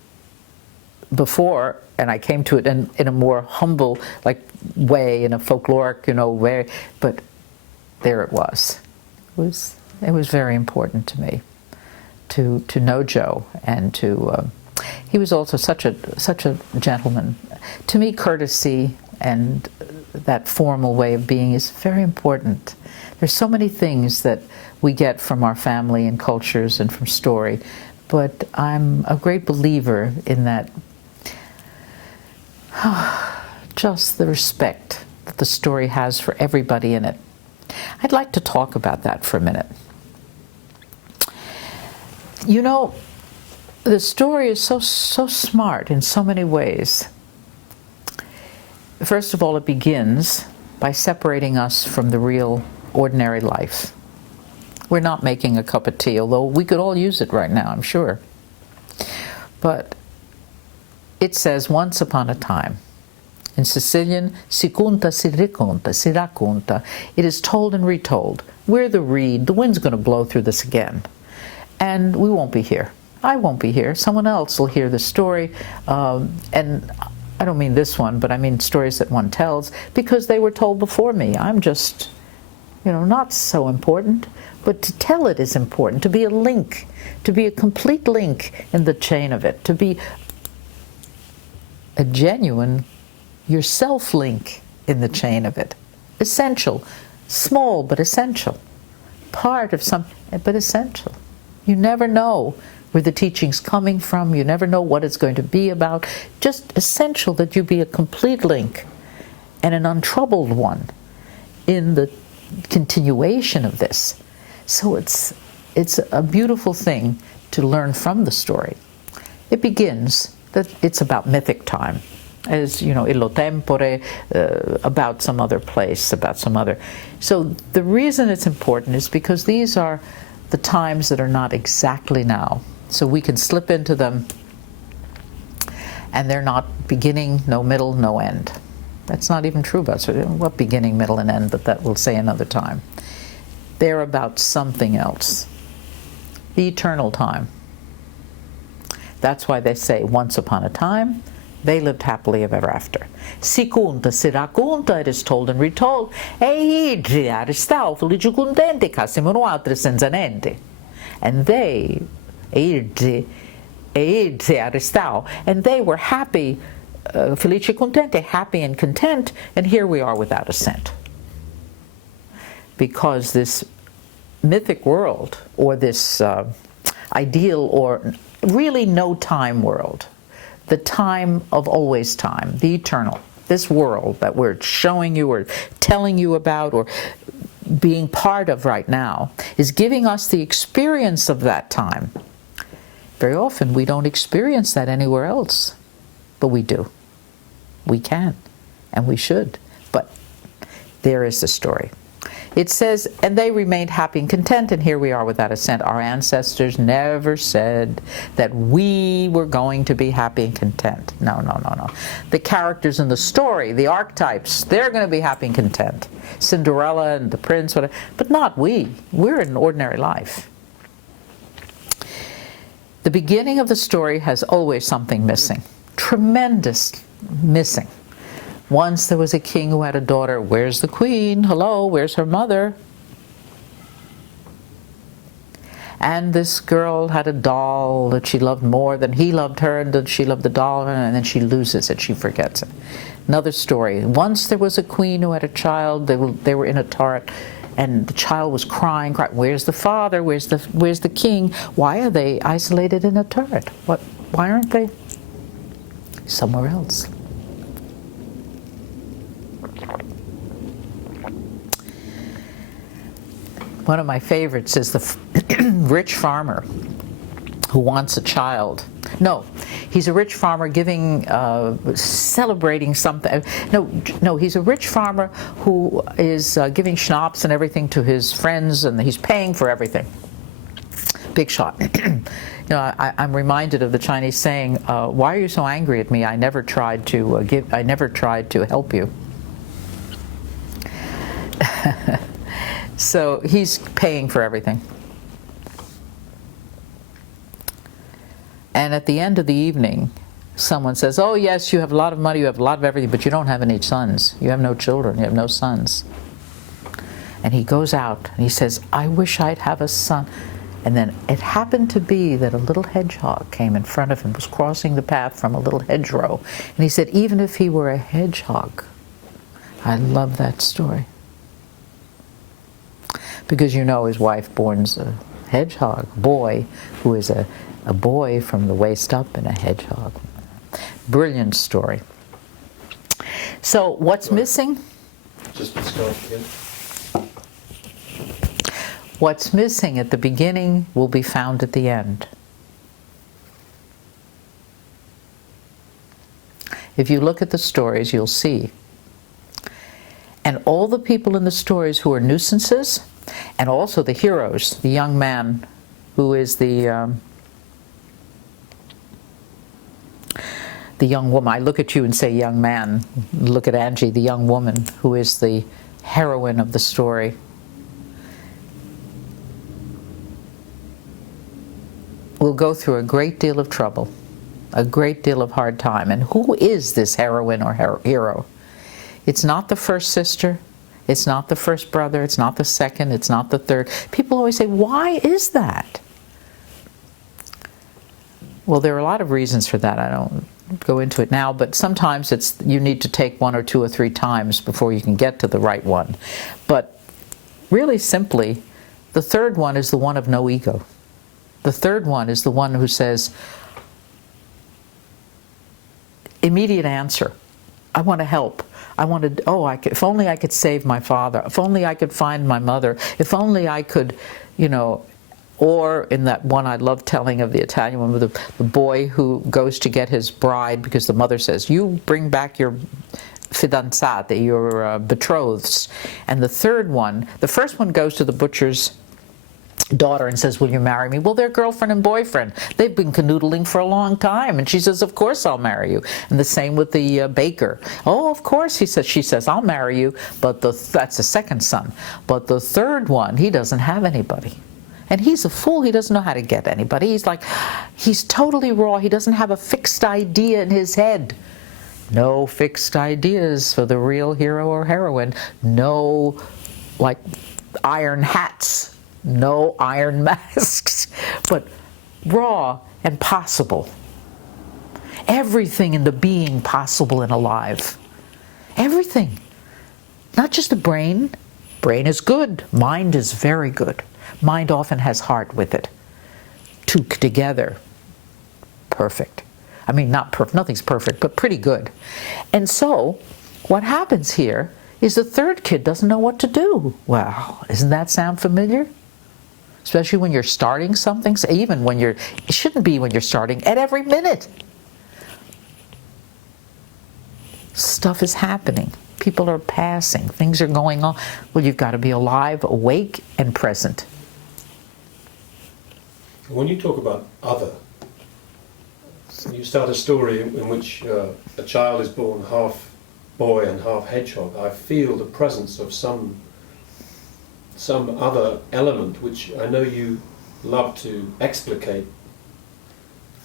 before, and I came to it in a more humble, way, in a folkloric, way. But there it was. It was very important to me to know Joe, and to. He was also such a gentleman. To me, courtesy and that formal way of being is very important. There's so many things that we get from our family and cultures and from story, but I'm a great believer in that, just the respect that the story has for everybody in it. I'd like to talk about that for a minute. The story is so smart in so many ways. First of all, it begins by separating us from the real, ordinary life. We're not making a cup of tea, although we could all use it right now, I'm sure. But it says, once upon a time. In Sicilian, si conta, si riconta, si racconta. It is told and retold. We're the reed. The wind's going to blow through this again. And we won't be here. I won't be here. Someone else will hear the story. And I don't mean this one, but I mean stories that one tells, because they were told before me. I'm just, not so important. But to tell it is important, to be a link, to be a complete link in the chain of it, to be a genuine yourself link in the chain of it. Essential, small but essential. Part of but essential. You never know where the teaching's coming from, you never know what it's going to be about. Just essential that you be a complete link and an untroubled one in the continuation of this. So it's a beautiful thing to learn from the story. It begins that it's about mythic time, as illo tempore, about some other place, about some other. So the reason it's important is because these are the times that are not exactly now. So we can slip into them, and they're not beginning, no middle, no end. That's not even true about what beginning, middle, and end, but that we'll say another time. They're about something else. The eternal time. That's why they say once upon a time, They lived happily ever after. Si conta, si racconta, it is told and retold. E idri aristau, felici contenti, casimano altri senza niente. And they, idri aristau, and they were happy, felici contenti, happy and content, and here we are without a cent. Because this mythic world, or this ideal, or really no time world, the time of always time, the eternal, this world that we're showing you or telling you about or being part of right now, is giving us the experience of that time. Very often we don't experience that anywhere else, but we do. We can, and we should. But there is the story. It says, and they remained happy and content, and here we are without a cent. Our ancestors never said that we were going to be happy and content. No, no, no, no. The characters in the story, the archetypes, they're going to be happy and content. Cinderella and the prince, whatever, but not we. We're in an ordinary life. The beginning of the story has always something missing. Tremendous missing. Once there was a king who had a daughter. Where's the queen? Hello, where's her mother? And this girl had a doll that she loved more than he loved her, and that she loved the doll, and then she loses it, she forgets it. Another story. Once there was a queen who had a child. They were in a turret, and the child was crying. Where's the father? Where's the king? Why are they isolated in a turret? Why aren't they somewhere else? One of my favorites is the rich farmer who wants a child. No, he's a rich farmer celebrating something. No, he's a rich farmer who is giving schnapps and everything to his friends, and he's paying for everything. Big shot. I'm reminded of the Chinese saying, "Why are you so angry at me? I never tried to help you." So he's paying for everything. And at the end of the evening, someone says, "Oh yes, you have a lot of money, you have a lot of everything, but you don't have any sons. You have no children, you have no sons." And he goes out and he says, "I wish I'd have a son." And then it happened to be that a little hedgehog came in front of him, was crossing the path from a little hedgerow. And he said, even if he were a hedgehog, I love that story. Because his wife borns a hedgehog boy, who is a boy from the waist up and a hedgehog. Brilliant story. So what's missing? Just start again. What's missing at the beginning will be found at the end. If you look at the stories, you'll see. And all the people in the stories who are nuisances, and also the heroes, the young man who is the young woman. I look at you and say young man. Look at Angie, the young woman who is the heroine of the story. Will go through a great deal of trouble, a great deal of hard time. And who is this heroine or hero? It's not the first sister. It's not the first brother, it's not the second, it's not the third. People always say, why is that? Well, there are a lot of reasons for that. I don't go into it now, but sometimes you need to take one or two or three times before you can get to the right one. But really simply, the third one is the one of no ego. The third one is the one who says, immediate answer. I want to help. I wanted, if only I could save my father, if only I could find my mother, if only I could, or in that one I love telling of the Italian one, with the boy who goes to get his bride because the mother says, you bring back your fidanzate, your betroths. And the third one, the first one goes to the butcher's daughter and says, will you marry me? Well, they're girlfriend and boyfriend. They've been canoodling for a long time. And she says, of course I'll marry you. And the same with the baker. Oh, of course, she says, I'll marry you. But that's the second son. But the third one, he doesn't have anybody. And he's a fool. He doesn't know how to get anybody. He's totally raw. He doesn't have a fixed idea in his head. No fixed ideas for the real hero or heroine. No, like, iron hats. No iron masks. But raw and possible. Everything in the being possible and alive. Everything. Not just the brain. Brain is good. Mind is very good. Mind often has heart with it. Two together. Perfect. I mean, not perfect, nothing's perfect, but pretty good. And so, what happens here is the third kid doesn't know what to do. Well, doesn't that sound familiar? Especially when you're starting something, so even when it shouldn't be when you're starting, at every minute. Stuff is happening. People are passing. Things are going on. Well, you've got to be alive, awake, and present. When you talk about other, you start a story in which a child is born half boy and half hedgehog. I feel the presence of some other element which I know you love to explicate.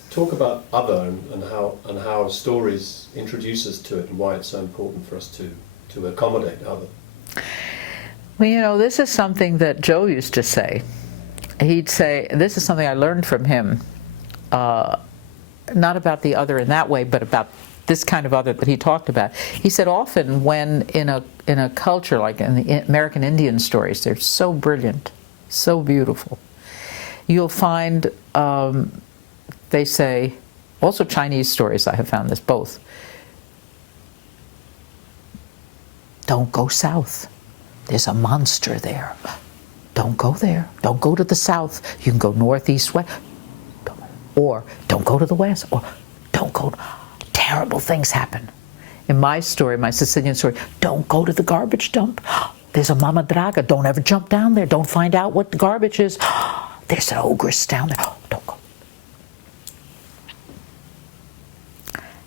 Talk about other and how stories introduce us to it and why it's so important for us to accommodate other. Well, this is something that Joe used to say. He'd say, this is something I learned from him, not about the other in that way, but about this kind of other that he talked about. He said often when in a culture like in the American Indian stories, they're so brilliant, so beautiful. You'll find, they say, also Chinese stories, I have found this both. Don't go south. There's a monster there. Don't go there. Don't go to the south. You can go north, east, west. Or don't go to the west. Or don't go. Terrible things happen. In my story, my Sicilian story, don't go to the garbage dump. There's a mama draga. Don't ever jump down there. Don't find out what the garbage is. There's an ogress down there. Don't go.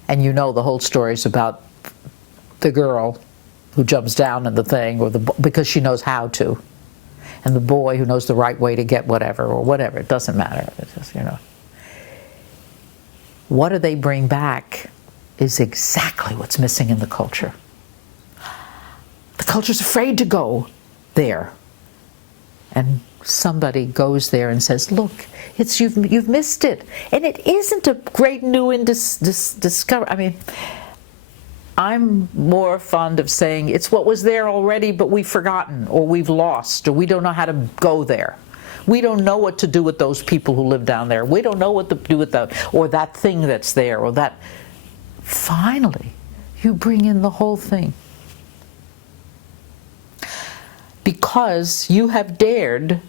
And you know the whole story is about the girl who jumps down in the thing, or because she knows how to, and the boy who knows the right way to get whatever, or whatever. It doesn't matter. It's just, What do they bring back is exactly what's missing in the culture. The culture's afraid to go there. And somebody goes there and says, look, you've missed it. And it isn't a great new discovery. I mean, I'm more fond of saying it's what was there already, but we've forgotten, or we've lost, or we don't know how to go there. We don't know what to do with those people who live down there. We don't know what to do with that, or that thing that's there, or that. Finally, you bring in the whole thing. Because you have dared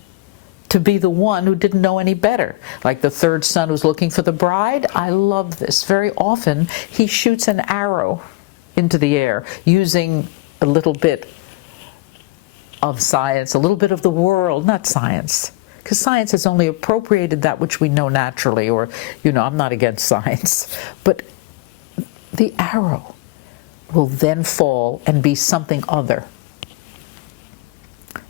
to be the one who didn't know any better. Like the third son who's looking for the bride. I love this. Very often, he shoots an arrow into the air using a little bit of science, a little bit of the world, not science. Because science has only appropriated that which we know naturally, or, I'm not against science. But the arrow will then fall and be something other.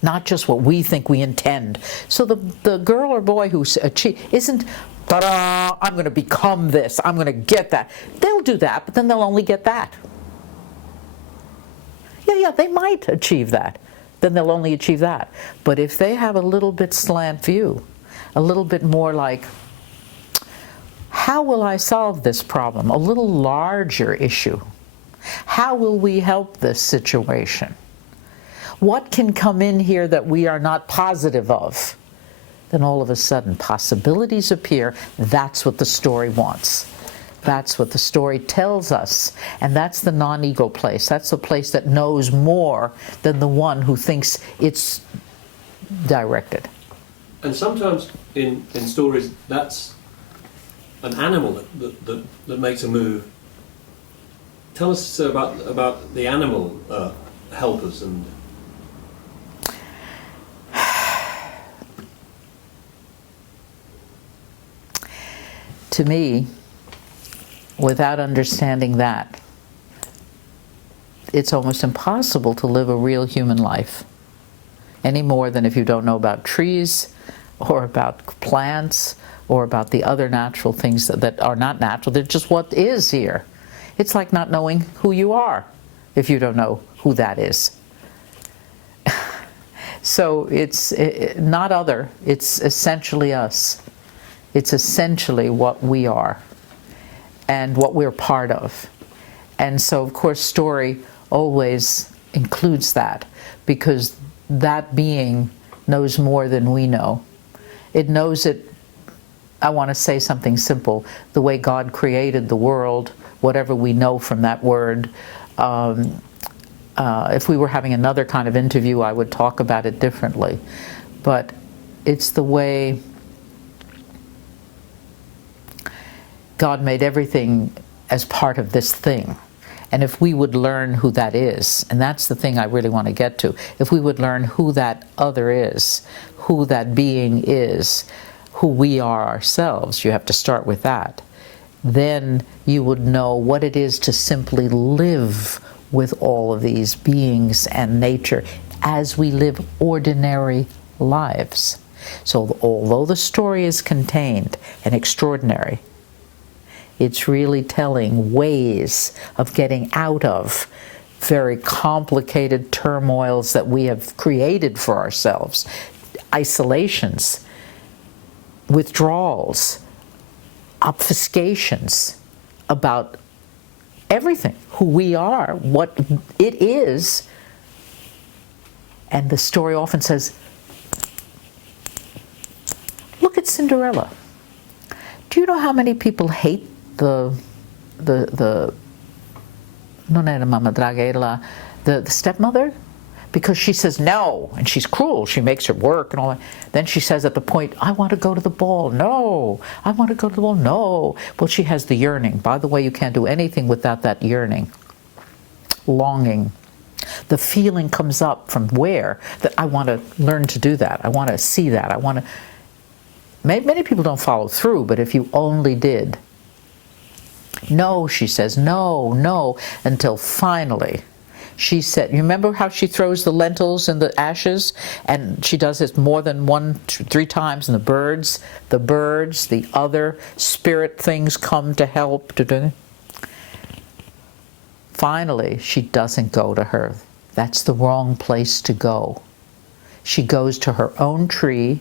Not just what we think we intend. So the girl or boy who isn't, ta-da, I'm going to become this, I'm going to get that. They'll do that, but then they'll only get that. Yeah, they might achieve that. Then they'll only achieve that. But if they have a little bit slant view, a little bit more like, how will I solve this problem? A little larger issue. How will we help this situation? What can come in here that we are not positive of? Then all of a sudden possibilities appear. That's what the story wants. That's what the story tells us. And that's the non-ego place. That's the place that knows more than the one who thinks it's directed. And sometimes in stories, that's an animal that makes a move. Tell us about the animal helpers and. To me, without understanding that, it's almost impossible to live a real human life, any more than if you don't know about trees or about plants or about the other natural things that are not natural. They're just what is here. It's like not knowing who you are if you don't know who that is. So it's not other, it's essentially us. It's essentially what we are and what we're part of. And so, of course, story always includes that, because that being knows more than we know. It knows it, I want to say something simple, the way God created the world, whatever we know from that word. If we were having another kind of interview, I would talk about it differently. But it's the way God made everything as part of this thing. And if we would learn who that is, and that's the thing I really want to get to, if we would learn who that other is, who that being is, who we are ourselves, you have to start with that, then you would know what it is to simply live with all of these beings and nature as we live ordinary lives. So although the story is contained and extraordinary, it's really telling ways of getting out of very complicated turmoils that we have created for ourselves, isolations, withdrawals, obfuscations about everything, who we are, what it is. And the story often says, look at Cinderella. Do you know how many people hate the non era mamma draga, era the stepmother? Because she says no, and she's cruel, she makes her work and all that. Then she says at the point, I want to go to the ball. No, I want to go to the ball. No. Well, she has the yearning. By the way, you can't do anything without that yearning, longing. The feeling comes up from where? That I want to learn to do that. I want to see that. I want to. Many people don't follow through, but if you only did. No, she says, no, no, until finally she said, you remember how she throws the lentils in the ashes? And she does this more than 3 times, and the other spirit things come to help. Finally, she doesn't go to her. That's the wrong place to go. She goes to her own tree,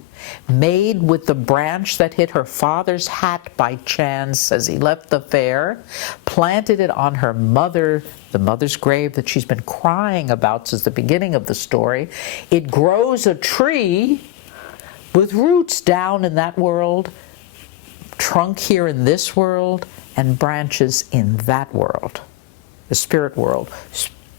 made with the branch that hit her father's hat by chance as he left the fair, planted it on her mother, the mother's grave that she's been crying about since the beginning of the story. It grows a tree with roots down in that world, trunk here in this world, and branches in that world, the spirit world,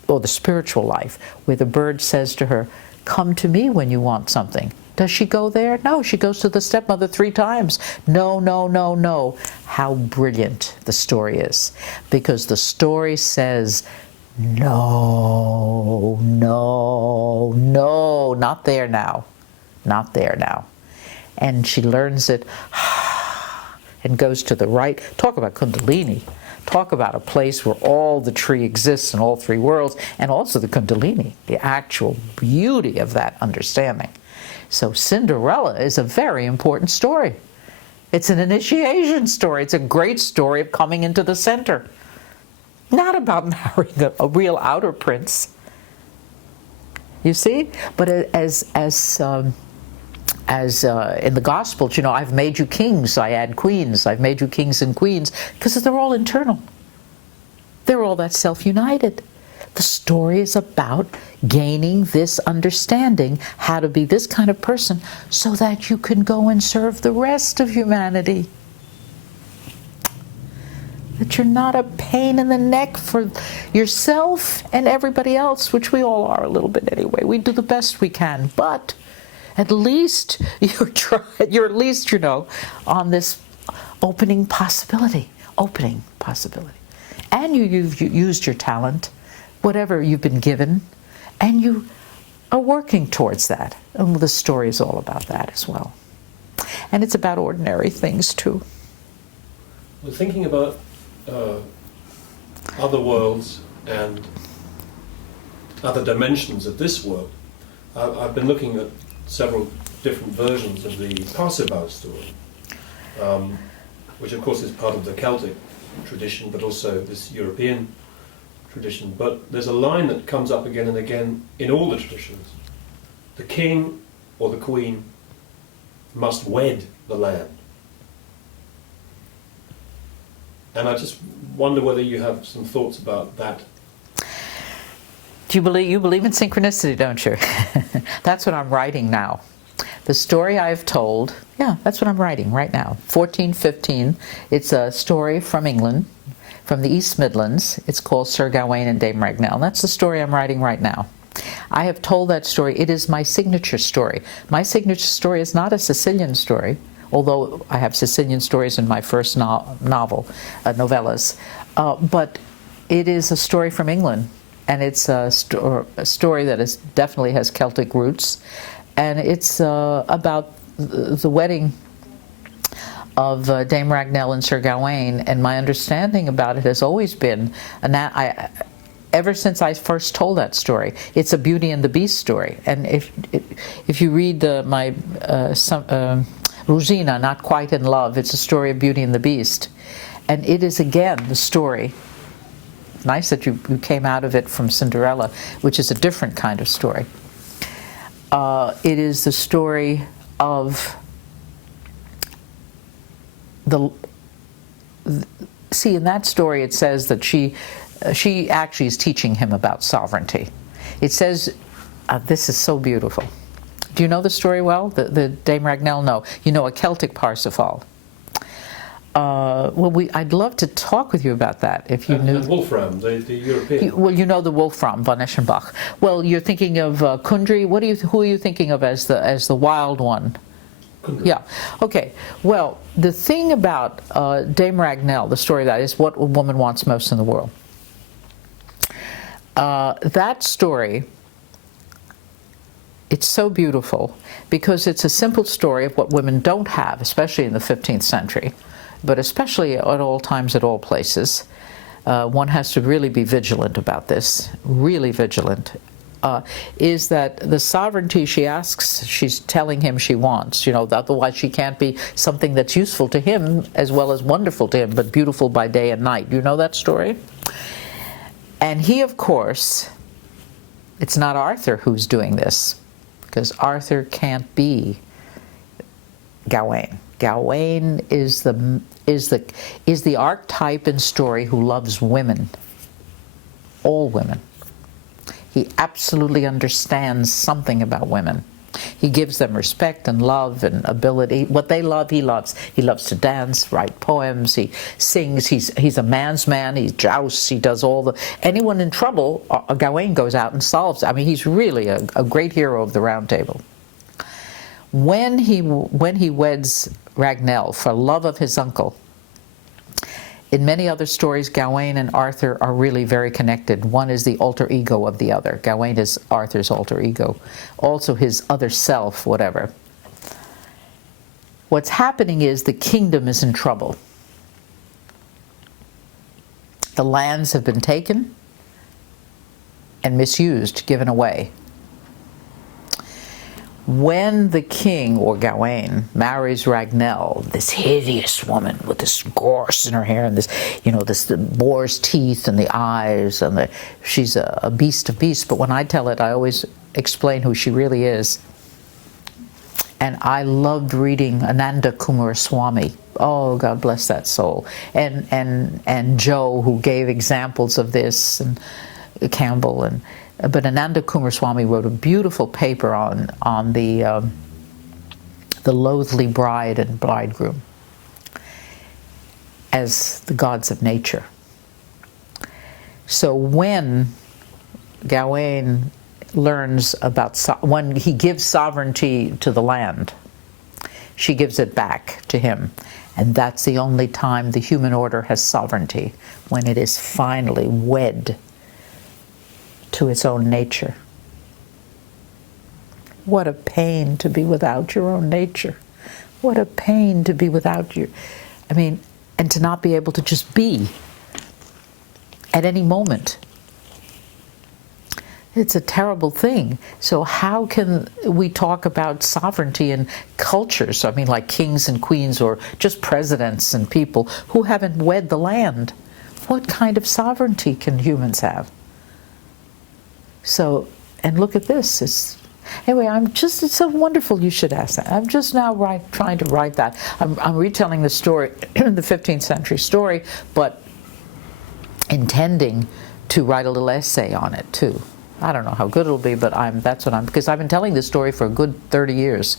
or the spiritual life, where the bird says to her, come to me when you want something. Does she go there? No, she goes to the stepmother 3 times. No, no, no, no. How brilliant the story is. Because the story says, no, no, no, not there now. Not there now. And she learns it and goes to the right. Talk about Kundalini. Talk about a place where all the tree exists in all 3 worlds, and also the Kundalini, the actual beauty of that understanding. So Cinderella is a very important story. It's an initiation story. It's a great story of coming into the center. Not about marrying a real outer prince. You see? But as in the Gospels, you know, I've made you kings, I add queens. I've made you kings and queens, because they're all internal. They're all that self-united. The story is about gaining this understanding, how to be this kind of person, so that you can go and serve the rest of humanity. That you're not a pain in the neck for yourself and everybody else, which we all are a little bit anyway. We do the best we can, but at least you're at least, you know, on this opening possibility. And you've used your talent, whatever you've been given, and you are working towards that. And the story is all about that as well. And it's about ordinary things too. Well, thinking about other worlds and other dimensions of this world, I've been looking at several different versions of the Passerbau story. which of course is part of the Celtic tradition, but also this European tradition. But there's a line that comes up again and again in all the traditions. The king or the queen must wed the land. And I just wonder whether you have some thoughts about that. You believe in synchronicity, don't you? That's what I'm writing now. The story I've told, yeah, that's what I'm writing right now. 1415, it's a story from England, from the East Midlands. It's called Sir Gawain and Dame Ragnell. That's the story I'm writing right now. I have told that story. It is my signature story. My signature story is not a Sicilian story, although I have Sicilian stories in my first novellas. But it is a story from England, and it's a story that definitely has Celtic roots, and it's about the wedding of Dame Ragnell and Sir Gawain, and my understanding about it has always been, ever since I first told that story, it's a Beauty and the Beast story. And if you read my Rosina, Not Quite in Love, it's a story of Beauty and the Beast. And it is again the story, nice that you came out of it from Cinderella, which is a different kind of story. It is the story of see, in that story it says that she actually is teaching him about sovereignty. It says, this is so beautiful. Do you know the story well? The Dame Ragnell? No. You know a Celtic Parsifal. Well, I'd love to talk with you about that if you knew. And Wolfram, the European. Well, you know the Wolfram von Eschenbach. Well, you're thinking of Kundry. Who are you thinking of as the wild one? Kundry. Yeah. Okay. Well, the thing about Dame Ragnell, the story of that is what a woman wants most in the world. That story, it's so beautiful because it's a simple story of what women don't have, especially in the 15th century, but especially at all times, at all places. One has to really be vigilant about this, really vigilant, is that the sovereignty she asks, she's telling him she wants, otherwise she can't be something that's useful to him as well as wonderful to him, but beautiful by day and night. You know that story? And he, of course, it's not Arthur who's doing this, because Arthur can't be Gawain. Gawain is the archetype in story who loves women, all women. He absolutely understands something about women. He gives them respect and love and ability. What they love, he loves. He loves to dance, write poems, he sings, he's a man's man, he jousts, he does all the... Anyone in trouble, Gawain goes out and solves it. I mean, he's really a great hero of the Round Table. When he weds Ragnell for love of his uncle, in many other stories, Gawain and Arthur are really very connected. One is the alter ego of the other. Gawain is Arthur's alter ego, also his other self, whatever. What's happening is the kingdom is in trouble. The lands have been taken and misused, given away. When the king, or Gawain, marries Ragnell, this hideous woman with this gorse in her hair and this, this boar's teeth and the eyes, and she's a beast of beasts. But when I tell it, I always explain who she really is. And I loved reading Ananda Coomaraswamy. Oh, God bless that soul. And Joe, who gave examples of this, and Campbell, but Ananda Coomaraswamy wrote a beautiful paper on the loathly bride and bridegroom as the gods of nature. So when Gawain learns about, when he gives sovereignty to the land, she gives it back to him. And that's the only time the human order has sovereignty, when it is finally wed to its own nature. What a pain to be without your own nature. What a pain to be without and to not be able to just be at any moment. It's a terrible thing. So how can we talk about sovereignty in cultures? I mean, like kings and queens, or just presidents and people who haven't wed the land. What kind of sovereignty can humans have? So, and look at this. Anyway, it's so wonderful you should ask that. I'm just now trying to write that. I'm retelling the story, the 15th century story, but intending to write a little essay on it too. I don't know how good it'll be, but because I've been telling this story for a good 30 years.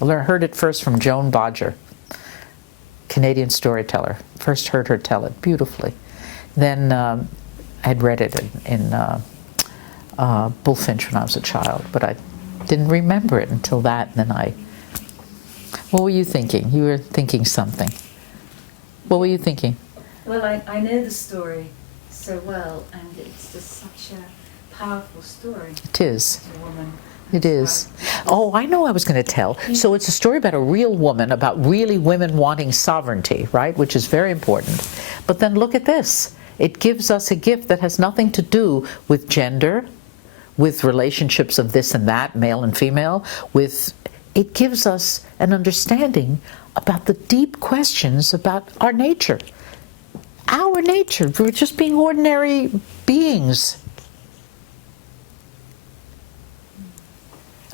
I heard it first from Joan Bodger, Canadian storyteller. First heard her tell it beautifully. Then I'd read it in Bullfinch when I was a child, but I didn't remember it until that. And then what were you thinking? You were thinking something. What were you thinking? Well, I know the story so well, and it's just such a powerful story. It is. A woman. It is. Oh, I know I was going to tell. So it's a story about a real woman, about really women wanting sovereignty, right? Which is very important. But then look at this. It gives us a gift that has nothing to do with gender, with relationships of this and that, male and female. It gives us an understanding about the deep questions about our nature. Our nature. We're just being ordinary beings.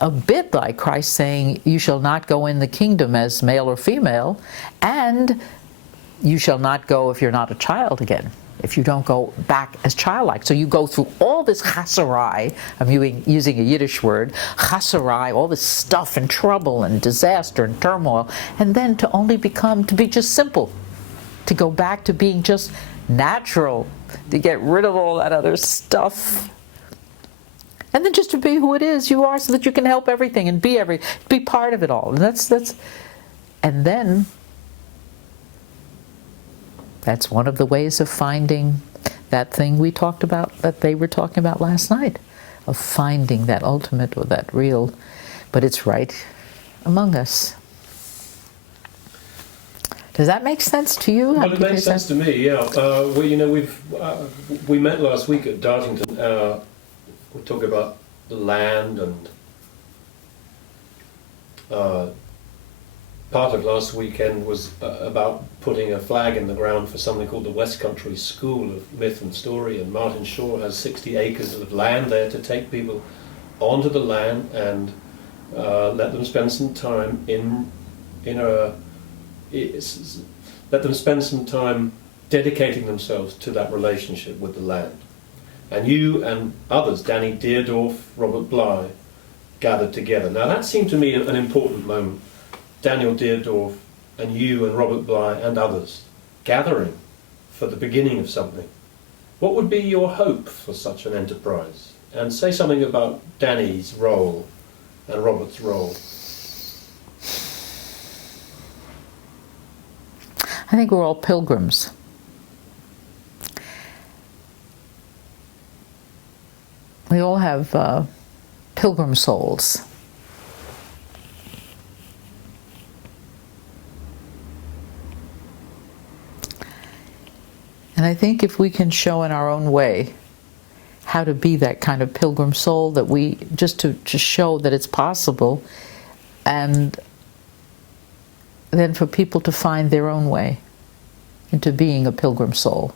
A bit like Christ saying, you shall not go in the kingdom as male or female, and you shall not go if you're not a child again, if you don't go back as childlike. So you go through all this chasarai, I'm using a Yiddish word, chasarai, all this stuff and trouble and disaster and turmoil, and then to be just simple, to go back to being just natural, to get rid of all that other stuff. And then just to be who it is you are, so that you can help everything and be part of it all. And then that's one of the ways of finding that thing we talked about, that they were talking about last night, of finding that ultimate or that real, but it's right among us. Does that make sense to you? Well, it makes sense to me. Yeah. We met last week at Dartington. We talk about the land, and part of last weekend was about putting a flag in the ground for something called the West Country School of Myth and Story, and Martin Shaw has 60 acres of land there to take people onto the land and let them spend some time let them spend some time dedicating themselves to that relationship with the land. And you and others, Danny Deardorff, Robert Bly, gathered together. Now that seemed to me an important moment. Daniel Deardorff and you and Robert Bly and others gathering for the beginning of something. What would be your hope for such an enterprise? And say something about Danny's role and Robert's role. I think we're all pilgrims. We all have pilgrim souls. And I think if we can show in our own way how to be that kind of pilgrim soul, that we just to show that it's possible, and then for people to find their own way into being a pilgrim soul.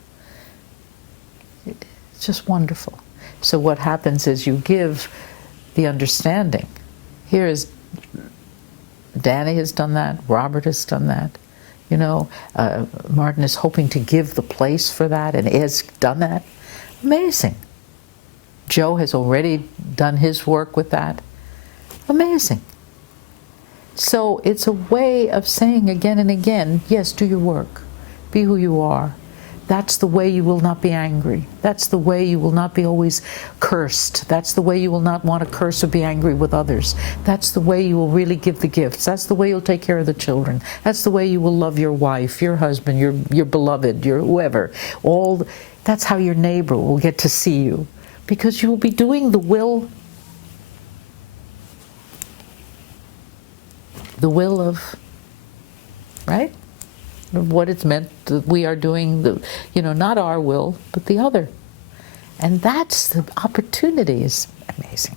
It's just wonderful. So what happens is you give the understanding. Here is, Danny has done that, Robert has done that, Martin is hoping to give the place for that and has done that. Amazing. Joe has already done his work with that. Amazing. So it's a way of saying again and again, yes, do your work. Be who you are. That's the way you will not be angry. That's the way you will not be always cursed. That's the way you will not want to curse or be angry with others. That's the way you will really give the gifts. That's the way you'll take care of the children. That's the way you will love your wife, your husband, your beloved, your whoever. That's how your neighbor will get to see you. Because you will be doing the will of, right? Of what it's meant that we are doing, not our will, but the other. And that's the opportunity is amazing.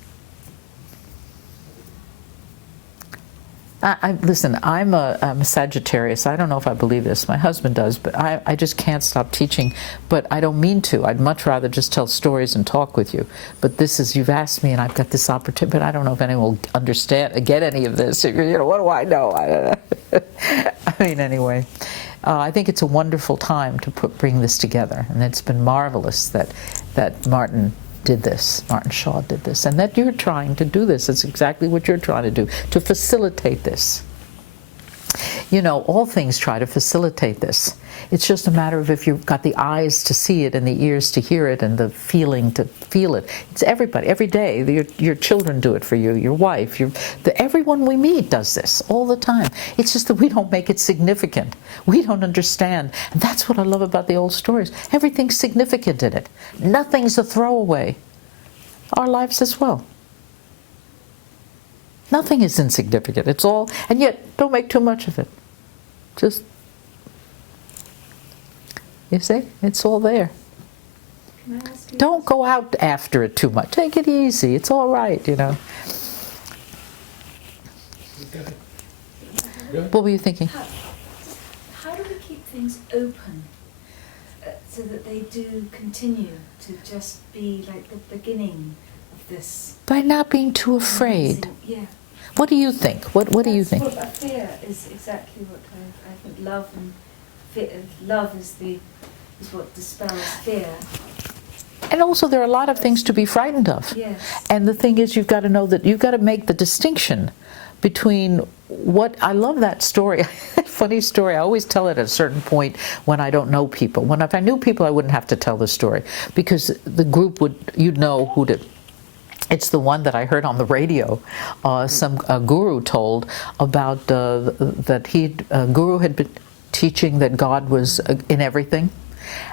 Listen, I'm a Sagittarius. I don't know if I believe this. My husband does, but I just can't stop teaching. But I don't mean to. I'd much rather just tell stories and talk with you. But this is, you've asked me and I've got this opportunity, but I don't know if anyone will understand, get any of this. You know, what do I know? I don't know. I mean, anyway. I think it's a wonderful time to bring this together. And it's been marvelous that Martin did this, Martin Shaw did this, and that you're trying to do this. It's exactly what you're trying to do, to facilitate this. You know, all things try to facilitate this. It's just a matter of if you've got the eyes to see it and the ears to hear it and the feeling to feel it. It's everybody, every day. Your children do it for you, your wife, everyone we meet does this all the time. It's just that we don't make it significant. We don't understand. And that's what I love about the old stories. Everything's significant in it. Nothing's a throwaway. Our lives as well. Nothing is insignificant. It's all, and yet don't make too much of it. Just, you see, it's all there. Can I ask you Don't go out after it too much. Take it easy. It's all right, you know. Okay. Good. What were you thinking? how do we keep things open so that they do continue to just be like the beginning of this? By not being too afraid. amazing- Yeah. What do you think? What do you think? Well, fear is exactly what I think. Love and fear. Love is what dispels fear. And also there are a lot of things to be frightened of. Yes. And the thing is, you've got to know that you've got to make the distinction between what, I love that story, funny story, I always tell it at a certain point when I don't know people. If I knew people, I wouldn't have to tell the story, because the group you'd know who to. It's the one that I heard on the radio. Some guru told about that guru had been teaching that God was in everything,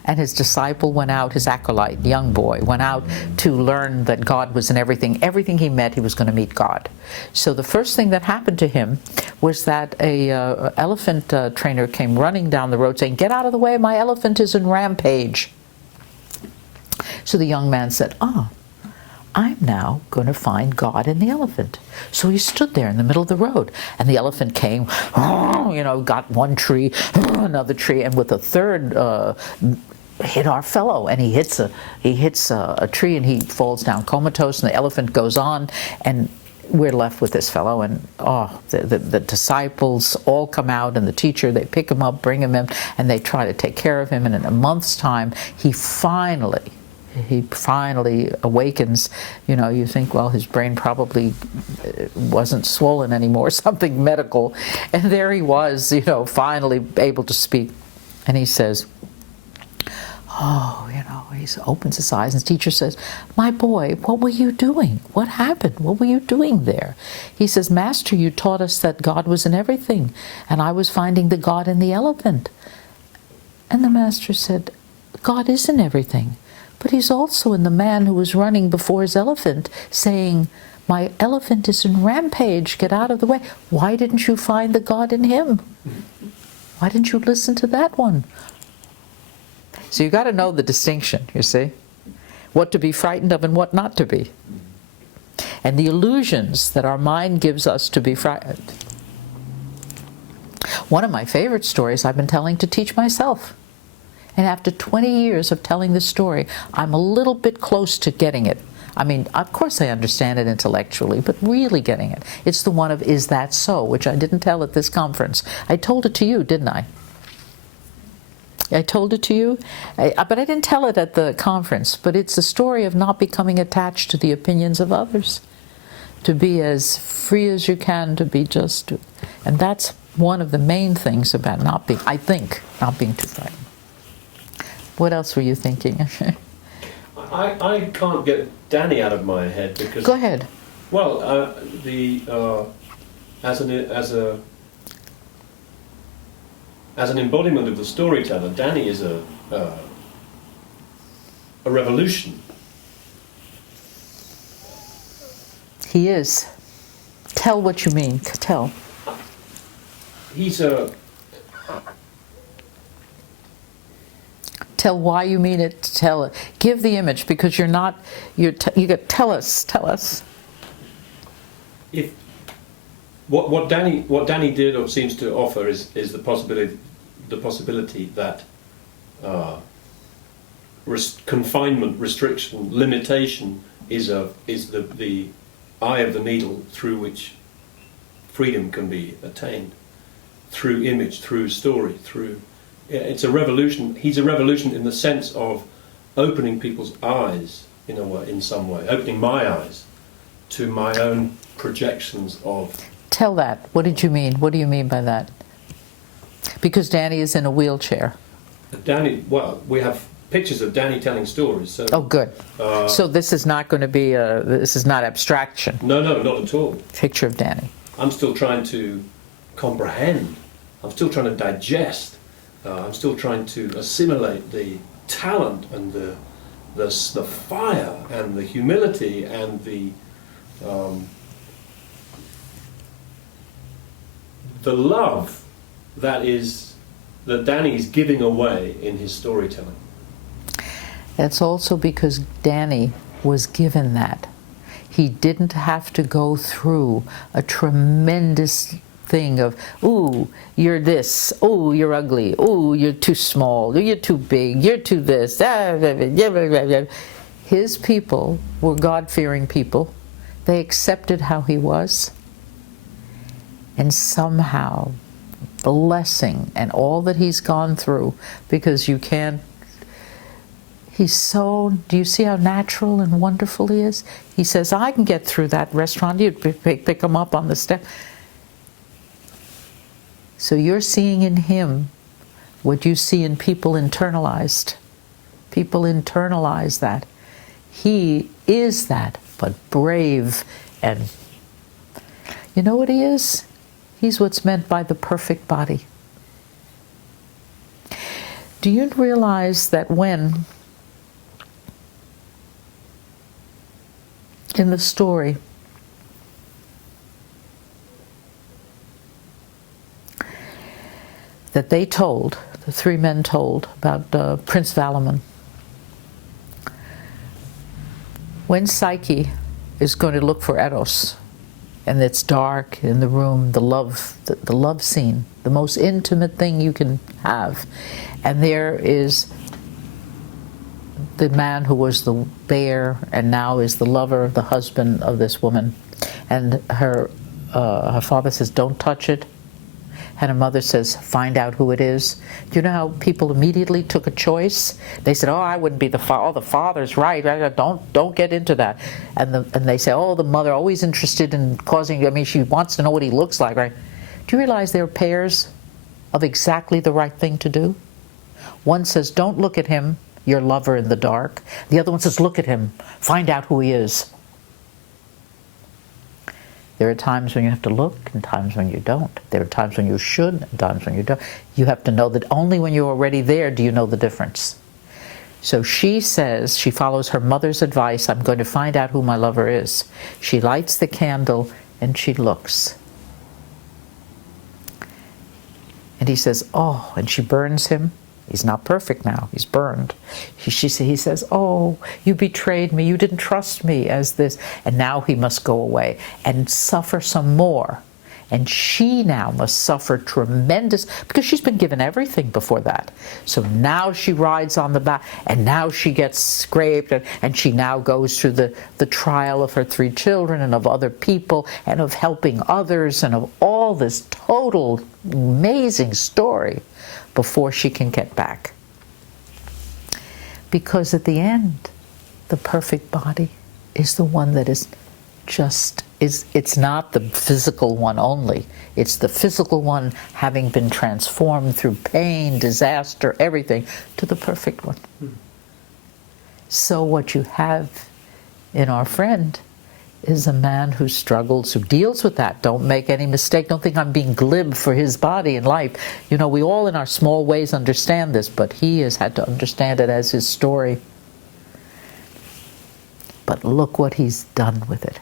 and his disciple went out, his acolyte, young boy, went out to learn that God was in everything. Everything he met, he was going to meet God. So the first thing that happened to him was that a elephant trainer came running down the road saying, "Get out of the way, my elephant is in rampage." So the young man said, I'm now going to find God in the elephant. So he stood there in the middle of the road, and the elephant came, got one tree, another tree, and with a third hit our fellow, and he hits a tree, and he falls down comatose, and the elephant goes on, and we're left with this fellow, and the disciples all come out, and the teacher, they pick him up, bring him in, and they try to take care of him, and in a month's time, he finally awakens. You think, well, his brain probably wasn't swollen anymore, something medical. And there he was, finally able to speak. And he says, he opens his eyes, and the teacher says, "My boy, what were you doing? What happened? What were you doing there?" He says, "Master, you taught us that God was in everything, and I was finding the God in the elephant." And the master said, "God is in everything. But he's also in the man who was running before his elephant, saying, 'My elephant is in rampage, get out of the way.' Why didn't you find the God in him? Why didn't you listen to that one?" So you got to know the distinction, you see? What to be frightened of and what not to be. And the illusions that our mind gives us to be frightened. One of my favorite stories I've been telling to teach myself. And after 20 years of telling this story, I'm a little bit close to getting it. I mean, of course I understand it intellectually, but really getting it. It's the one of "Is that so?" which I didn't tell at this conference. I told it to you, didn't I? I told it to you, but I didn't tell it at the conference. But it's a story of not becoming attached to the opinions of others. To be as free as you can, to be just. And that's one of the main things about not being too frightened. What else were you thinking? I can't get Danny out of my head because. Go ahead. Well, as an embodiment of the storyteller, Danny is a revolution. He is. Tell what you mean. Tell. Tell why you mean it. Tell it. Give the image, because you're not. You got. Tell us. Tell us. If what Danny did or seems to offer is the possibility that confinement, restriction, limitation is the eye of the needle through which freedom can be attained, through image, through story, through. It's a revolution. He's a revolution in the sense of opening people's eyes in a way, in some way, opening my eyes to my own projections of. Tell that. What did you mean? What do you mean by that? Because Danny is in a wheelchair. Danny. Well, we have pictures of Danny telling stories. So. Oh, good. So this is not going to be this is not abstraction. No, not at all. Picture of Danny. I'm still trying to comprehend. I'm still trying to digest. I'm still trying to assimilate the talent and the fire and the humility and the love that Danny's giving away in his storytelling. That's also because Danny was given that. He didn't have to go through a tremendous thing of, ooh, you're this, ooh, you're ugly, ooh, you're too small, you're too big, you're too this. His people were God-fearing people. They accepted how he was. And somehow, blessing and all that he's gone through, because you can't, he's so, do you see how natural and wonderful he is? He says, I can get through that restaurant. You'd pick him up on the step. So you're seeing in him what you see in people internalized. People internalize that. He is that, but brave. And you know what he is? He's what's meant by the perfect body. Do you realize that when, in the story, that they told, the three men told about Prince Valaman, when Psyche is going to look for Eros, and it's dark in the room, the love scene, the most intimate thing you can have, and there is the man who was the bear and now is the lover, the husband of this woman, and her father says, don't touch it. And her mother says, find out who it is. Do you know how people immediately took a choice? They said, oh, I wouldn't be the father. Oh, the father's right. Don't get into that. And they say, oh, the mother always interested in causing, I mean, she wants to know what he looks like, right? Do you realize there are pairs of exactly the right thing to do? One says, don't look at him, your lover in the dark. The other one says, look at him, find out who he is. There are times when you have to look and times when you don't. There are times when you should and times when you don't. You have to know that only when you're already there do you know the difference. So she says, she follows her mother's advice, I'm going to find out who my lover is. She lights the candle and she looks. And he says, oh, and she burns him. He's not perfect now, he's burned. He says, oh, you betrayed me, you didn't trust me as this. And now he must go away and suffer some more. And she now must suffer tremendous, because she's been given everything before that. So now she rides on the back, and now she gets scraped, and she now goes through the trial of her three children and of other people and of helping others and of all this total amazing story before she can get back. Because at the end, the perfect body is the one that is just, it's not the physical one only. It's the physical one having been transformed through pain, disaster, everything, to the perfect one. So what you have in our friend is a man who struggles, who deals with that. Don't make any mistake. Don't think I'm being glib for his body and life. You know, we all in our small ways understand this, but he has had to understand it as his story. But look what he's done with it.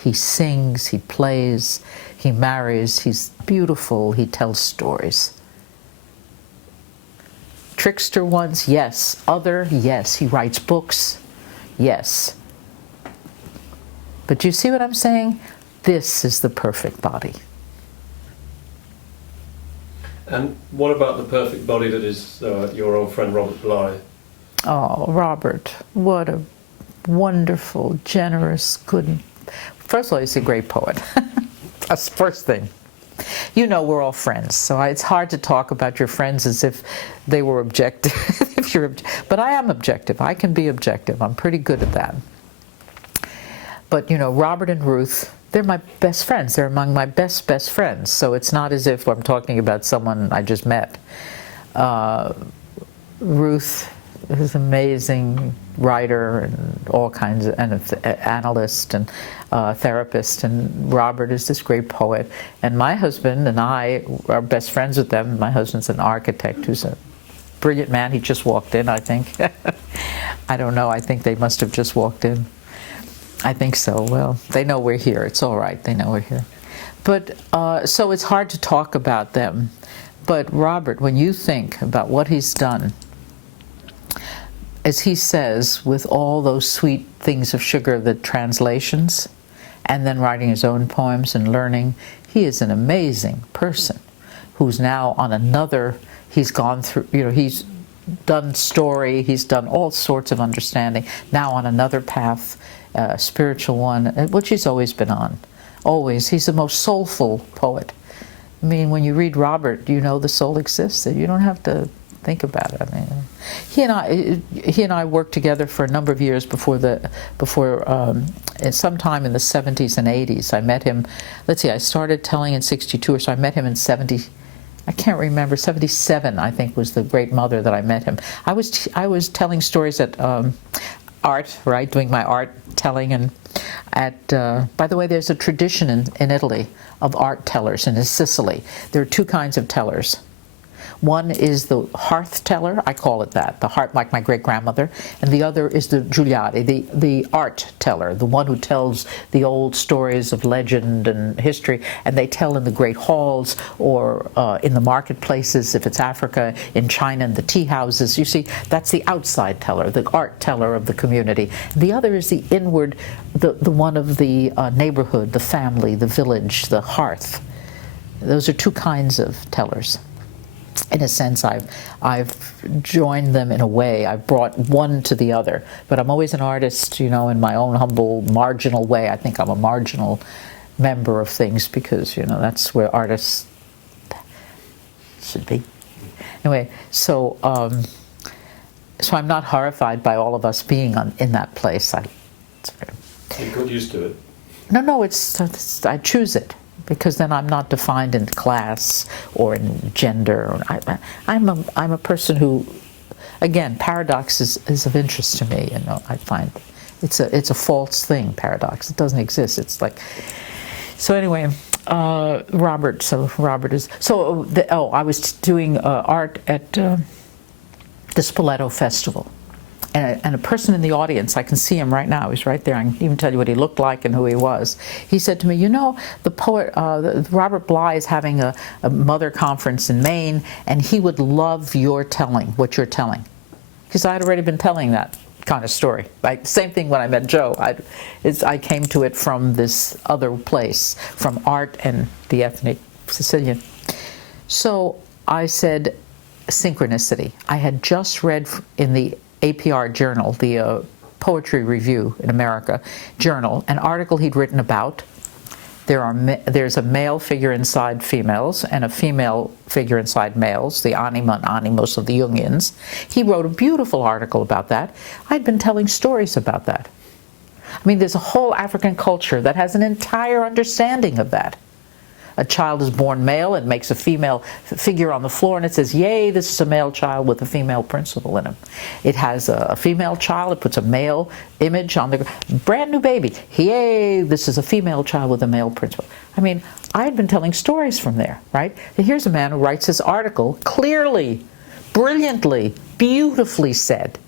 He sings, he plays, he marries, he's beautiful, he tells stories. Trickster ones, yes. Other, yes. He writes books, yes. But do you see what I'm saying? This is the perfect body. And what about the perfect body that is your old friend Robert Bly? Oh, Robert, what a wonderful, generous, good... First of all, he's a great poet. That's the first thing. You know we're all friends, so it's hard to talk about your friends as if they were objective. But I am objective. I can be objective. I'm pretty good at that. But, you know, Robert and Ruth, they're my best friends. They're among my best friends. So it's not as if I'm talking about someone I just met. Ruth is an amazing writer and all kinds of, and analyst and therapist, and Robert is this great poet. And my husband and I are best friends with them. My husband's an architect who's a brilliant man. He just walked in, I think. I don't know. I think they must have just walked in. I think so. Well, they know we're here. It's all right. They know we're here. But so it's hard to talk about them. But Robert, when you think about what he's done, as he says, with all those sweet things of sugar, the translations, and then writing his own poems and learning, he is an amazing person who's now on another, he's gone through, you know, he's done story, he's done all sorts of understanding, now on another path, spiritual one, which he's always been on. Always. He's the most soulful poet. I mean, when you read Robert, you know the soul exists. You don't have to think about it. I mean, he and I worked together for a number of years before sometime in the 70s and 80s. I met him. Let's see. I started telling in '62, so I met him in '70. I can't remember. '77, I think, was the great mother that I met him. I was telling stories at art, right, doing my art telling, and at. By the way, there's a tradition in Italy of art tellers, and in Sicily. There are two kinds of tellers. One is the hearth teller, I call it that, the heart, like my great-grandmother, and the other is the Giuliani, the art teller, the one who tells the old stories of legend and history, and they tell in the great halls or in the marketplaces, if it's Africa, in China, in the tea houses. You see, that's the outside teller, the art teller of the community. The other is the inward, the one of the neighborhood, the family, the village, the hearth. Those are two kinds of tellers. In a sense, I've joined them in a way. I've brought one to the other. But I'm always an artist, you know, in my own humble, marginal way. I think I'm a marginal member of things because, you know, that's where artists should be. Anyway, so I'm not horrified by all of us being in that place. You got used to it? No, I choose it. Because then I'm not defined in class or in gender. I'm a person who, again, paradox is of interest to me. You know, I find it's a false thing. Paradox, it doesn't exist. It's like, so anyway, Robert. So Robert is I was doing art at the Spoleto Festival. And a person in the audience, I can see him right now, he's right there, I can even tell you what he looked like and who he was. He said to me, you know, the poet, Robert Bly is having a mother conference in Maine, and he would love your telling, what you're telling. Because I had already been telling that kind of story. Right? Same thing when I met Joe. I came to it from this other place, from art and the ethnic Sicilian. So I said, synchronicity. I had just read in the APR journal, the Poetry Review in America journal, an article he'd written about. There's a male figure inside females and a female figure inside males, the anima and animus of the Jungians. He wrote a beautiful article about that. I'd been telling stories about that. I mean, there's a whole African culture that has an entire understanding of that. A child is born male and makes a female figure on the floor, and it says, yay, this is a male child with a female principle in him. It has a female child, it puts a male image on the brand new baby. Yay, this is a female child with a male principle. I mean, I had been telling stories from there, right? And here's a man who writes this article clearly, brilliantly, beautifully said.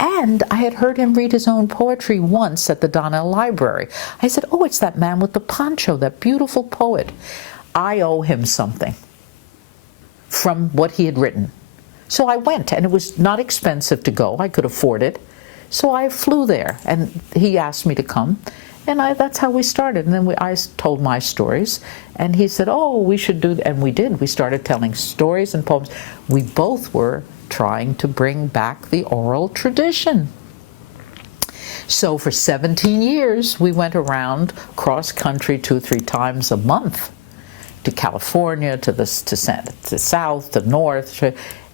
And I had heard him read his own poetry once at the Donnell Library. I said, oh, it's that man with the poncho, that beautiful poet. I owe him something from what he had written. So I went, and it was not expensive to go. I could afford it. So I flew there, and he asked me to come, and that's how we started. And then I told my stories, and he said, oh, we should do that. And we did. We started telling stories and poems. We both were trying to bring back the oral tradition. So for 17 years, we went around cross-country 2 or 3 times a month, to California, to south, to north,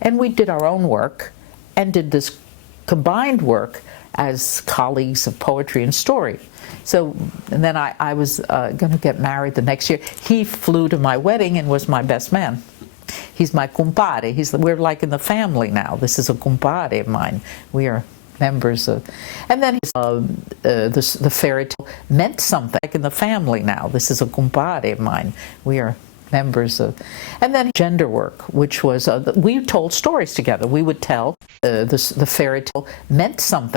and we did our own work and did this combined work as colleagues of poetry and story. So, and then I was going to get married the next year. He flew to my wedding and was my best man. He's my compare. We're like in the family now. This is a compare of mine. We are members of, and then the fairy tale meant something, like in the family now. This is a compare of mine. We are members of, and then gender work, which was we told stories together. We would tell the fairy tale meant something.